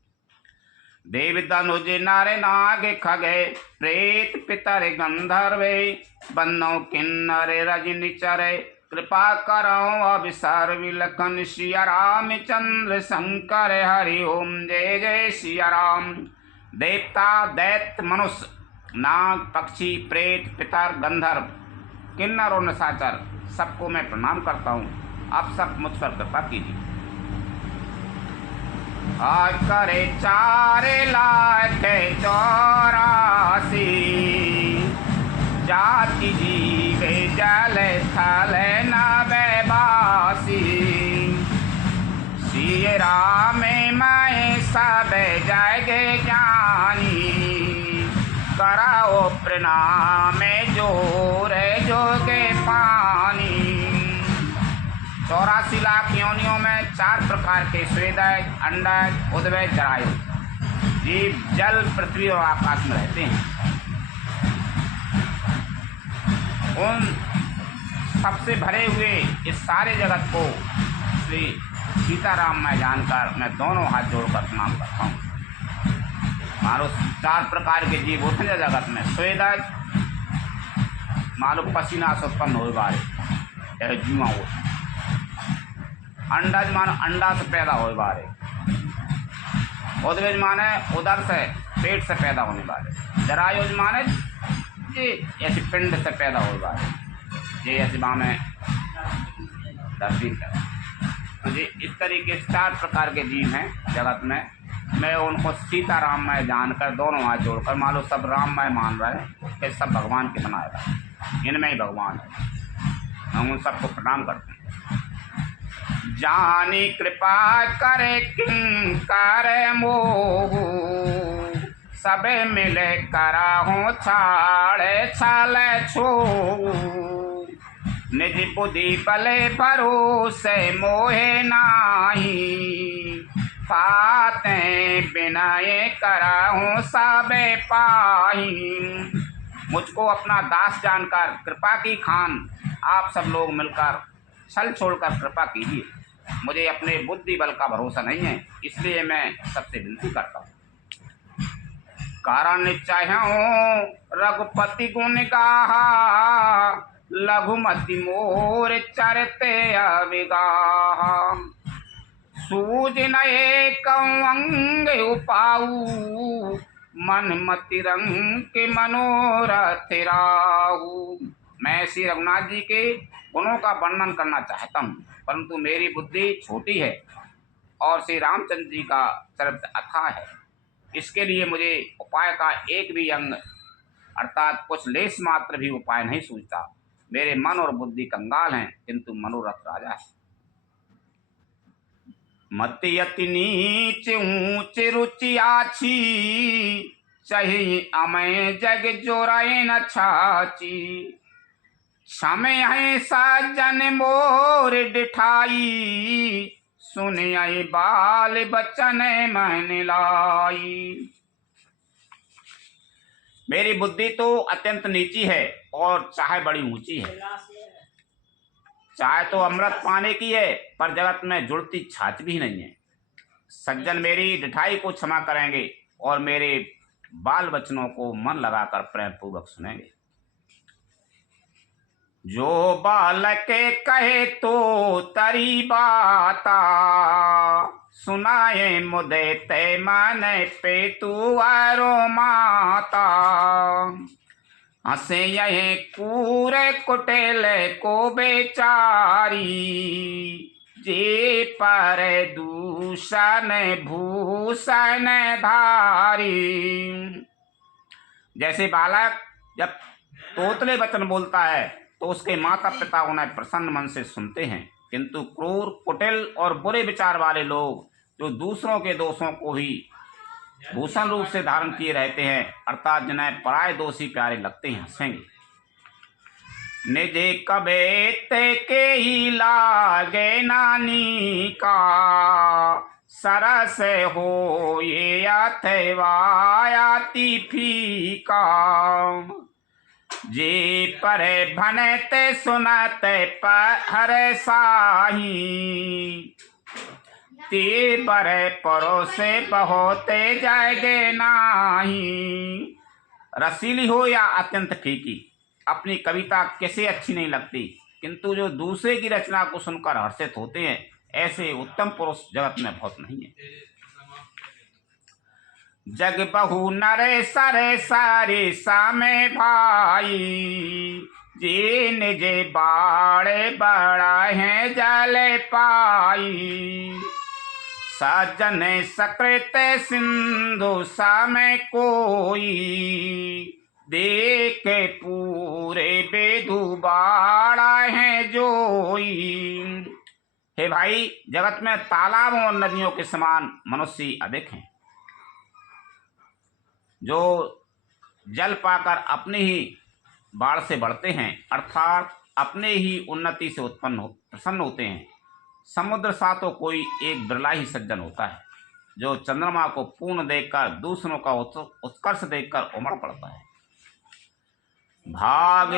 देव धनुज नर नाग खगे प्रेत पितर गंधर्वे, बंदो किन्नर रजनी चरे कृपा करो अविसर विलखन। सिया रामचंद्र शंकर हरि ओम जय जय सिया राम। देवता दैत्य मनुष्य नाग पक्षी प्रेत पितर गंधर्व किन्नर और निशाचर सबको मैं प्रणाम करता हूँ। आप सब मुझ पर कृपा कीजिए। आज करे 4,84,000 जाति जीवे जल थल नभे बासी। सिय राम मैं सब जग ज्ञानी, कराओ प्रणाम जोर जोगे पानी। 84 लाख योनियों में 4 प्रकार के स्वेदज अंडज उद्वज जरायु जीव जल पृथ्वी और आकाश में रहते हैं। उन सबसे भरे हुए इस सारे जगत को श्री सीताराम में जानकर मैं दोनों हाथ जोड़कर प्रणाम करता हूँ। मानो 4 प्रकार के जीव होते हैं जगत में। स्वेदज मानो पसीना से उत्पन्न हो बारे जीवा हो, अंडज मानो अंडा से पैदा हो बारे, उद्वज माने उदर से पेट से पैदा होने वाले, जरायुज माने ये ऐसे पिंड से पैदा हो बारे, ये ऐसे में धरती पर। तो ये इस तरीके से 4 प्रकार के जीव हैं जगत में। मैं उनको सीताराम में जानकर दोनों हाथ जोड़कर मानो सब राममय मान रहे हैं कि सब भगवान के बनाए रहे, इनमें ही भगवान है। हम उन सबको प्रणाम करते हैं। जानी कृपा करे किंकर मोहू, सबे मिले कराहूँ छाड़े छाल छो। निज बुद्धि बले भरोसे मोहे नाही, फाते बिनाए कराहूँ सबे पाही। मुझको अपना दास जानकर कृपा की खान आप सब लोग मिलकर छल छोड़कर कृपा कीजिए। मुझे अपने बुद्धि बल का भरोसा नहीं है, इसलिए मैं सबसे विनती करता हूँ। कारण चाहूँ रघुपति गुण गाहा, लघुमति मोर चरते अविगाहा। सूझ न एक अंग उपाऊ, मन मति रंग के मनोरथ राहु। मैं श्री रघुनाथ जी के गुणों का वर्णन करना चाहता हूँ, परंतु मेरी बुद्धि छोटी है और श्री रामचंद्र जी का चरित्र अथाह है। इसके लिए मुझे उपाय का एक भी अंग अर्थात कुछ लेस मात्र भी उपाय नहीं सूझता। मेरे मन और बुद्धि कंगाल हैं, किंतु मनोरथ राजा है। मति अति नीच ऊंच रुचि आछी, सही अमय जग जोराए न छाची। क्षमे है साजन मोर डिठाई, सुन आई बाल बचन मन लाई। मेरी बुद्धि तो अत्यंत नीची है और चाहे बड़ी ऊंची है, चाय तो अमृत पाने की है, पर जगत में जुड़ती छाछ भी नहीं है। सज्जन मेरी ढिठाई को क्षमा करेंगे और मेरे बाल वचनों को मन लगाकर प्रेम पूर्वक सुनेंगे। जो बालक कहे तो तरी बाता, सुनाए मुदे ते मन पे तू आरो माता। हंसे यही कूरे कुटेल को बेचारी, जे पर दूषण भूषण धारी। जैसे बालक जब तोतले वचन बोलता है तो उसके माता पिता उन्हें प्रसन्न मन से सुनते हैं, किंतु क्रूर कुटिल और बुरे विचार वाले लोग जो दूसरों के दोषों को ही भूषण रूप से धारण किए रहते हैं, अर्थात जिन्हें पराये दोषी प्यारे लगते हैं, हंसेंगे। निजे कबे ते के ही लागे नानी का, सरस हो ये अथवायाति फीका। जे पर भनते सुनते पर साही, ते बरे परोसे बहुते जाएगे नाही। रसीली हो या अत्यंत फीकी, अपनी कविता कैसे अच्छी नहीं लगती, किंतु जो दूसरे की रचना को सुनकर हर्षित होते हैं, ऐसे उत्तम पुरुष जगत में बहुत नहीं है। जग बहु नरे सरे सारे सामे भाई, जे निजे बाड़े बड़ा है जले पाई। सज्जन सकृत सिंधु सामे कोई, देख पूरे बेधु बाड़ा है जोई। हे भाई, जगत में तालाबों और नदियों के समान मनुष्य अधिक हैं, जो जल पाकर अपने ही बाढ़ से बढ़ते हैं, अर्थात अपने ही उन्नति से प्रसन्न होते हैं। समुद्र सा तो कोई एक बिरला ही सज्जन होता है, जो चंद्रमा को पूर्ण देखकर दूसरों का उत्कर्ष देखकर उमड़ पड़ता है। भाग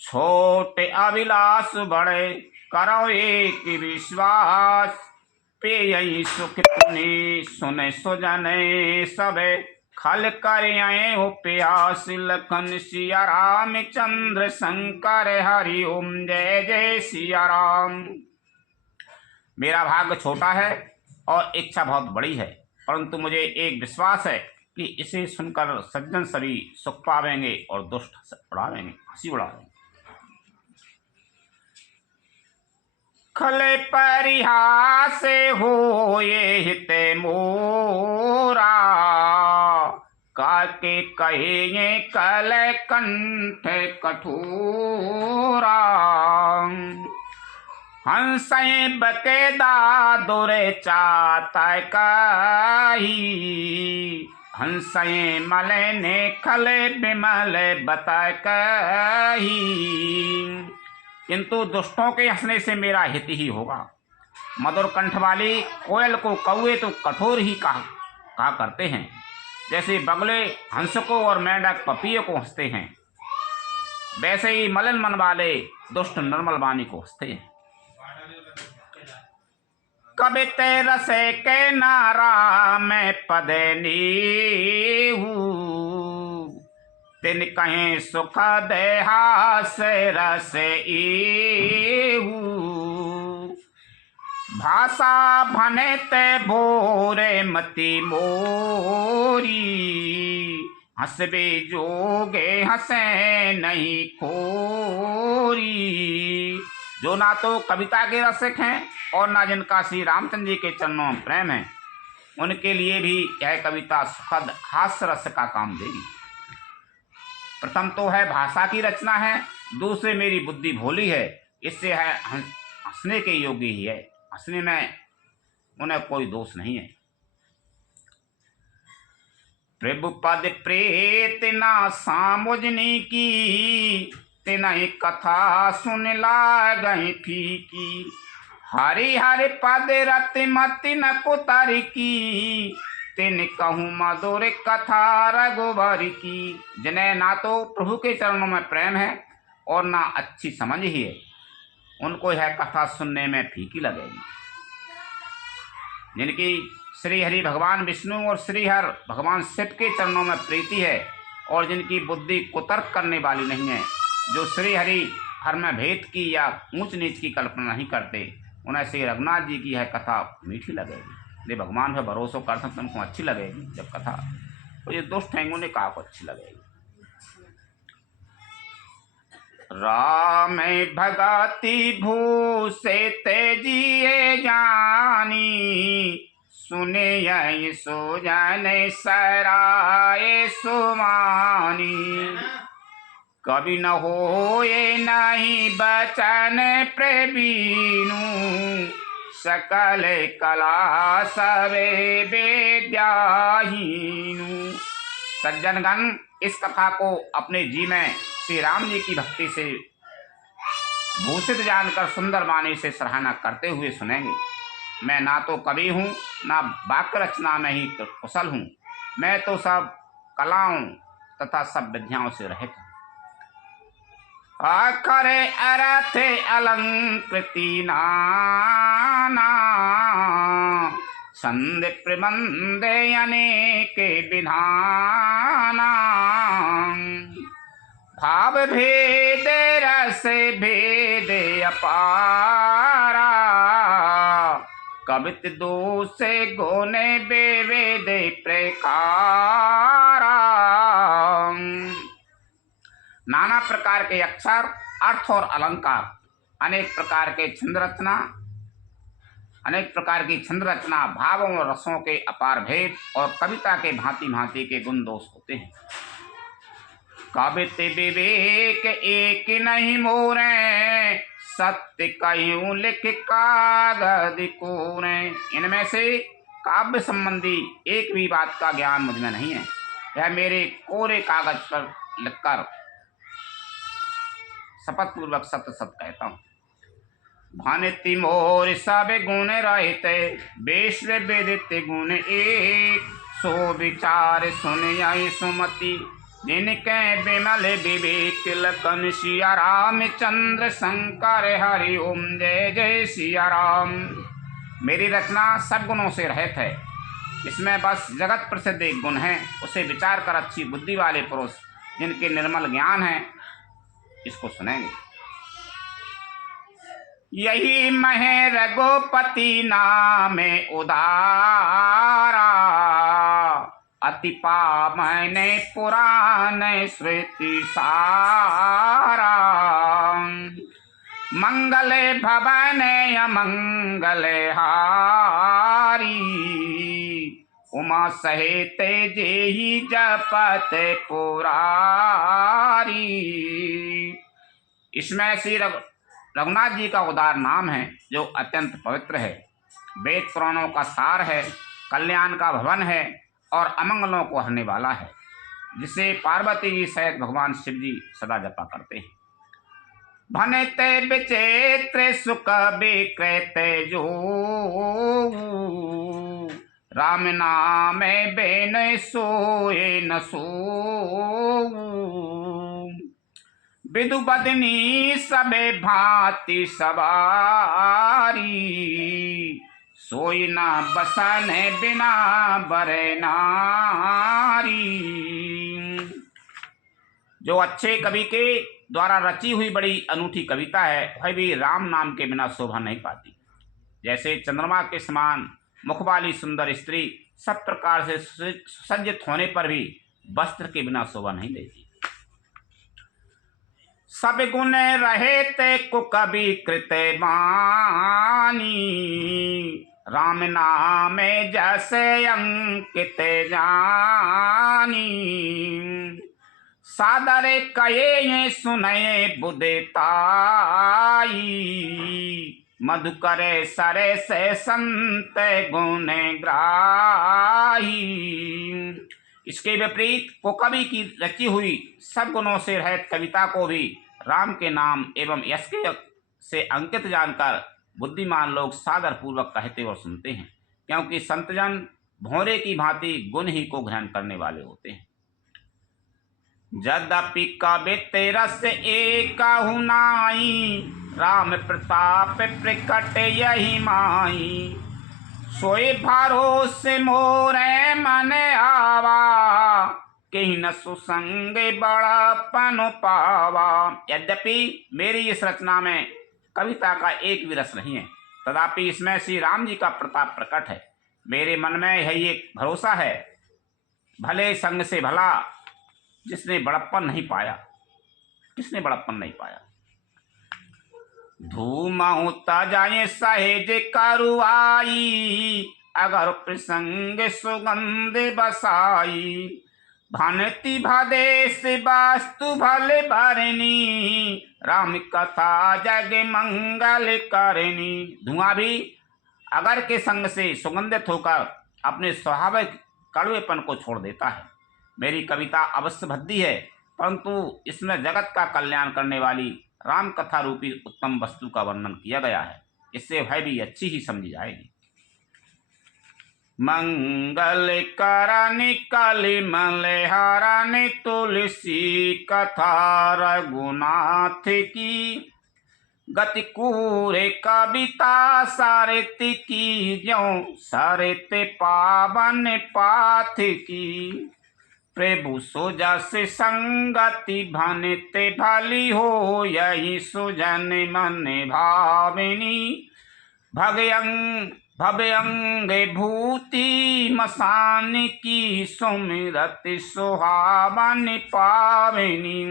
छोटे अभिलाष बड़े, करो एक विश्वास। पे यही सुख तुनि सुने सुजने सबे, खल कर आए हो प्यास। लखन सिया रामचंद्र शंकर हरि ओम जय जय सिया राम। मेरा भाग्य छोटा है और इच्छा बहुत बड़ी है, परंतु मुझे एक विश्वास है कि इसे सुनकर सज्जन सभी सुख पावेंगे और दुष्ट हंसी उड़ावेंगे। खले परिहास हो ये हित मोरा, काके कहे कल कंठ कठोरा। हंसए बकेदा दुरे चाता काही, हंसए मले ने खले बिमल बता कही। किंतु दुष्टों के हंसने से मेरा हित ही होगा। मधुर कंठ वाली कोयल को कौए तो कठोर ही कहा करते हैं, जैसे बगले हंस को और मेंढक पपिये को हंसते हैं, वैसे ही मलिन मन वाले दुष्ट निर्मल वाणी को हंसते हैं। कबिते रसे के नारा में पदे नीहू, तिन कहीं सुख देहास रस इहू। भाषा भने ते भोरे मति मोरी, हंसबे जोगे हंसे नहीं खोरी। जो ना तो कविता के रसिक हैं और ना जिनका श्री रामचंद्र जी के चरणों में प्रेम है, उनके लिए भी यह कविता सुखद हास्य रस का काम देगी। प्रथम तो है भाषा की रचना है, दूसरे मेरी बुद्धि भोली है, इससे है हंसने के योग्य ही है। हंसने में उन्हें कोई दोष नहीं है। प्रभु पद प्रेत ना सामुजनी की, तिनहि कथा सुन लागहि फीकी। हरि हरि पद रति मति न कुतर की, तिन कहूँ मधुर कथा रघुबर की। जिन्हें ना तो प्रभु के चरणों में प्रेम है और ना अच्छी समझ ही है, उनको यह कथा सुनने में फीकी लगेगी। जिनकी श्री हरि भगवान विष्णु और श्री हर भगवान शिव के चरणों में प्रीति है और जिनकी बुद्धि कुतर्क करने वाली नहीं है, जो श्री हरि हर में भेद की या ऊंच नीच की कल्पना नहीं करते, उन्हें श्री रघुनाथ जी की यह कथा मीठी लगेगी। ये भगवान पे भरोसा कर सकते, उनको अच्छी लगेगी जब कथा। तो ये दुष्ट हैं, उन्हें कहा को अच्छी लगेगी। राम भगति भूसे तेजिए जानी, सुने यही सुजन सराय सुमानी। कभी न होए नहीं बचन प्रवीणु, सकल कला सवे विद्याहीनु। सज्जनगण इस कथा को अपने जी में श्री राम जी की भक्ति से भूषित जानकर सुंदर वाणी से सराहना करते हुए सुनेंगे। मैं ना तो कवि हूँ, ना वाक्य रचना में ही कुशल हूँ, मैं तो सब कलाओं तथा सब विद्याओं से रहित हूँ। अखरे अर्थ अलंकृति नाना, छंद प्रबंध अनेक विधाना। भाव भेद रस भेद अपारा, कवित दोष गुण विविध प्रकारा। नाना प्रकार के अक्षर, अर्थ और अलंकार, अनेक प्रकार की छंद रचना, भावों और रसों के अपार भेद और कविता के भांति भांति के गुण दोष होते हैं। कवित विवेक एक नहीं मोरे, सत्य कहूँ लिख कागज कोरे। इनमें से काव्य संबंधी एक भी बात का ज्ञान मुझ में नहीं है, यह मेरे कोरे कागज पर लिखकर शपथ पूर्वक सत्य सत्य कहता हूँ। भानिति मोर सब गुण रहते, विश्व विदित गुण एक। सो विचार सुन आई सुमति, जिनके विमल विवेक लखन। सिया रामचंद्र शंकर हरि ओम जय जय सिया राम। मेरी रचना सब गुणों से रहित है, इसमें बस जगत प्रसिद्ध एक गुण है, उसे विचार कर अच्छी बुद्धि वाले पुरुष जिनके निर्मल ज्ञान है इसको सुनेंगे। यही महे रघुपति नाम उदारा, अति पावन पुराण श्रुति सारा। मंगल भवन अमंगल हारी, उमा सहित जेहि जपत पुरारी। इसमें श्री रघुनाथ जी का उदार नाम है जो अत्यंत पवित्र है, वेद पुराणों का सार है, कल्याण का भवन है और अमंगलों को हरने वाला है, जिसे पार्वती जी सहित भगवान शिव जी सदा जपा करते हैं। भनते विचित्र सुख विकृत जो, राम नाम बेन सोए न सो। विदु बदनी सबे भांति सवारी, सोई न बसन बिना बरे नारी। जो अच्छे कवि के द्वारा रची हुई बड़ी अनूठी कविता है, वह भी राम नाम के बिना शोभा नहीं पाती। जैसे चंद्रमा के समान मुख वाली सुंदर स्त्री सब प्रकार से सुसज्जित होने पर भी वस्त्र के बिना शोभा नहीं देती। सब गुण रहे ते कुकवि कृत बानी, राम नाम जैसे अंकित जानी। सादर कये सुनये बुधताई, मधुकर सरे से संत गुण ग्राही। इसके विपरीत कुकवि की रची हुई सब गुणों से रहित कविता को भी राम के नाम एवं यश के से अंकित जानकर बुद्धिमान लोग सादर पूर्वक कहते और सुनते हैं, क्योंकि संतजन भौरे की भांति गुण ही को ग्रहण करने वाले होते हैं। यद्यपि कवित रस एक नाई, राम प्रताप प्रकट यही माई, सोए भरोसे मोरे मन आवा, कहीं न सुसंग बड़ापन पावा। यद्यपि मेरी इस रचना में कविता का एक भी रस नहीं है, तथापि इसमें श्री राम जी का प्रताप प्रकट है। मेरे मन में यही एक भरोसा है, भले संग से भला जिसने बड़प्पन नहीं पाया। किसने बड़प्पन नहीं पाया? धूम होता जाए सहेज करुआई, अगर प्रसंग सुगंध बसाई, भानती भादेश वास्तु भले भरनी, राम कथा जग मंगल करनी। धुआं भी अगर के संग से सुगंधित होकर अपने स्वाभाविक कड़वेपन को छोड़ देता है। मेरी कविता अवश्य भद्दी है, परंतु इसमें जगत का कल्याण करने वाली राम कथा रूपी उत्तम वस्तु का वर्णन किया गया है। इससे वह भी अच्छी ही समझी जाएगी। मंगल करनि कलि मलहारनि, तुलसी कथा रघुनाथ की, गति कूरे कविता सारित की, ज्यों सरित पावन पाथ की। प्रभु सुजस संगति भनित भली हो, यही सुजन मन भाविनी, भव्यंग भूति मसान की, सुमिरत सुहावन पावनी।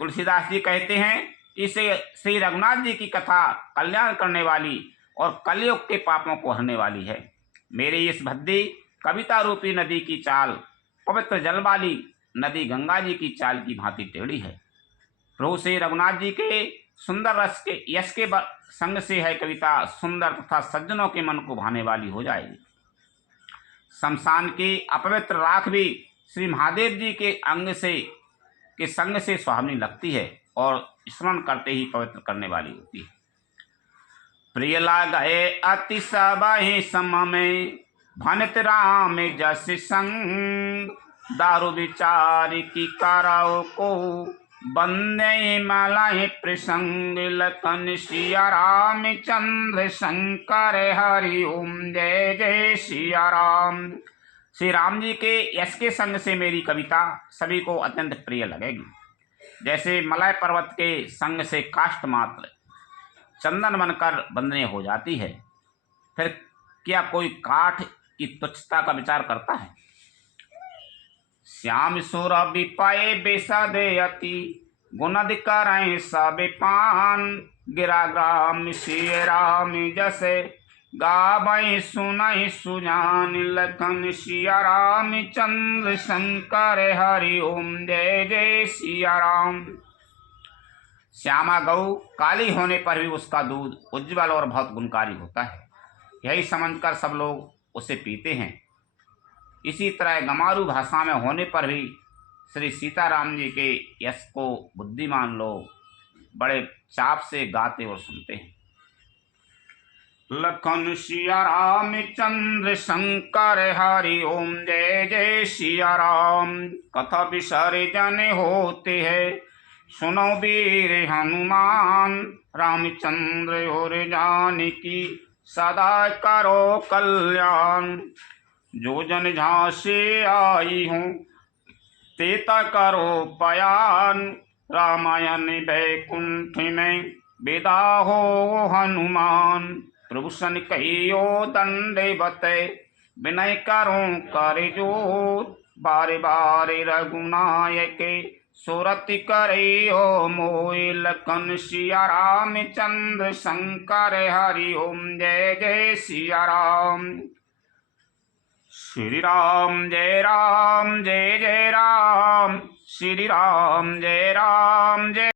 तुलसीदास जी कहते हैं, इसे श्री रघुनाथ जी की कथा कल्याण करने वाली और कलयुग के पापों को हरने वाली है। मेरी इस भद्दी कविता रूपी नदी की चाल पवित्र जल वाली नदी गंगा जी की चाल की भांति टेढ़ी है। प्रभु श्री रघुनाथ जी के सुंदर रस के यश के संग से है कविता सुंदर तथा सज्जनों के मन को भाने वाली हो जाएगी। शमशान की अपवित्र राख भी श्री महादेव जी के संग से सुहावनी लगती है और स्मरण करते ही पवित्र करने वाली होती है। प्रिय लागए अति सबहि सम में, भनित राम जस संग, दारु विचार की कराओ को, बंदे मलय प्रसंग, लखन सिया राम चंद्र शंकर हरि ओम जय जय सिया राम। श्री राम जी के यश के संग से मेरी कविता सभी को अत्यंत प्रिय लगेगी। जैसे मलय पर्वत के संग से काष्ठ मात्र चंदन बनकर बंदने हो जाती है, फिर क्या कोई काठ की तुच्छता का विचार करता है? श्याम सुर विपय बेसद अति, गुणद करें सब पान, गिरा ग्राम श्री राम जैसे, गावै सुनै सुजान, लखन सिया राम चंद्र शंकर हरि ओम जय जय सिया राम। श्यामा गौ काली होने पर भी उसका दूध उज्ज्वल और बहुत गुणकारी होता है, यही समझकर सब लोग उसे पीते हैं। इसी तरह गमारू भाषा में होने पर भी श्री सीताराम जी के यश को बुद्धिमान लोग बड़े चाप से गाते और सुनते हैं। लखन सिया राम चंद्र शंकर हरि ओम जय जय सिया राम। कथा विसर्जन होते हैं, सुनो वीर हनुमान, रामचंद्र और जानकी सदा करो कल्याण। जो जन झांसे आई हूँ तेता करो पयान, रामायण बैकुंठ में विदा हो हनुमान। प्रभु सन कहियो दंडवत, विनय करो कर जोर, बारे बारे रघुनायक सुरति करे हो मोय। लखन सिया राम चंद्र शंकर हरि ओम जय जय सिया राम। श्री राम जय राम जय जय राम, श्री राम जय राम जय।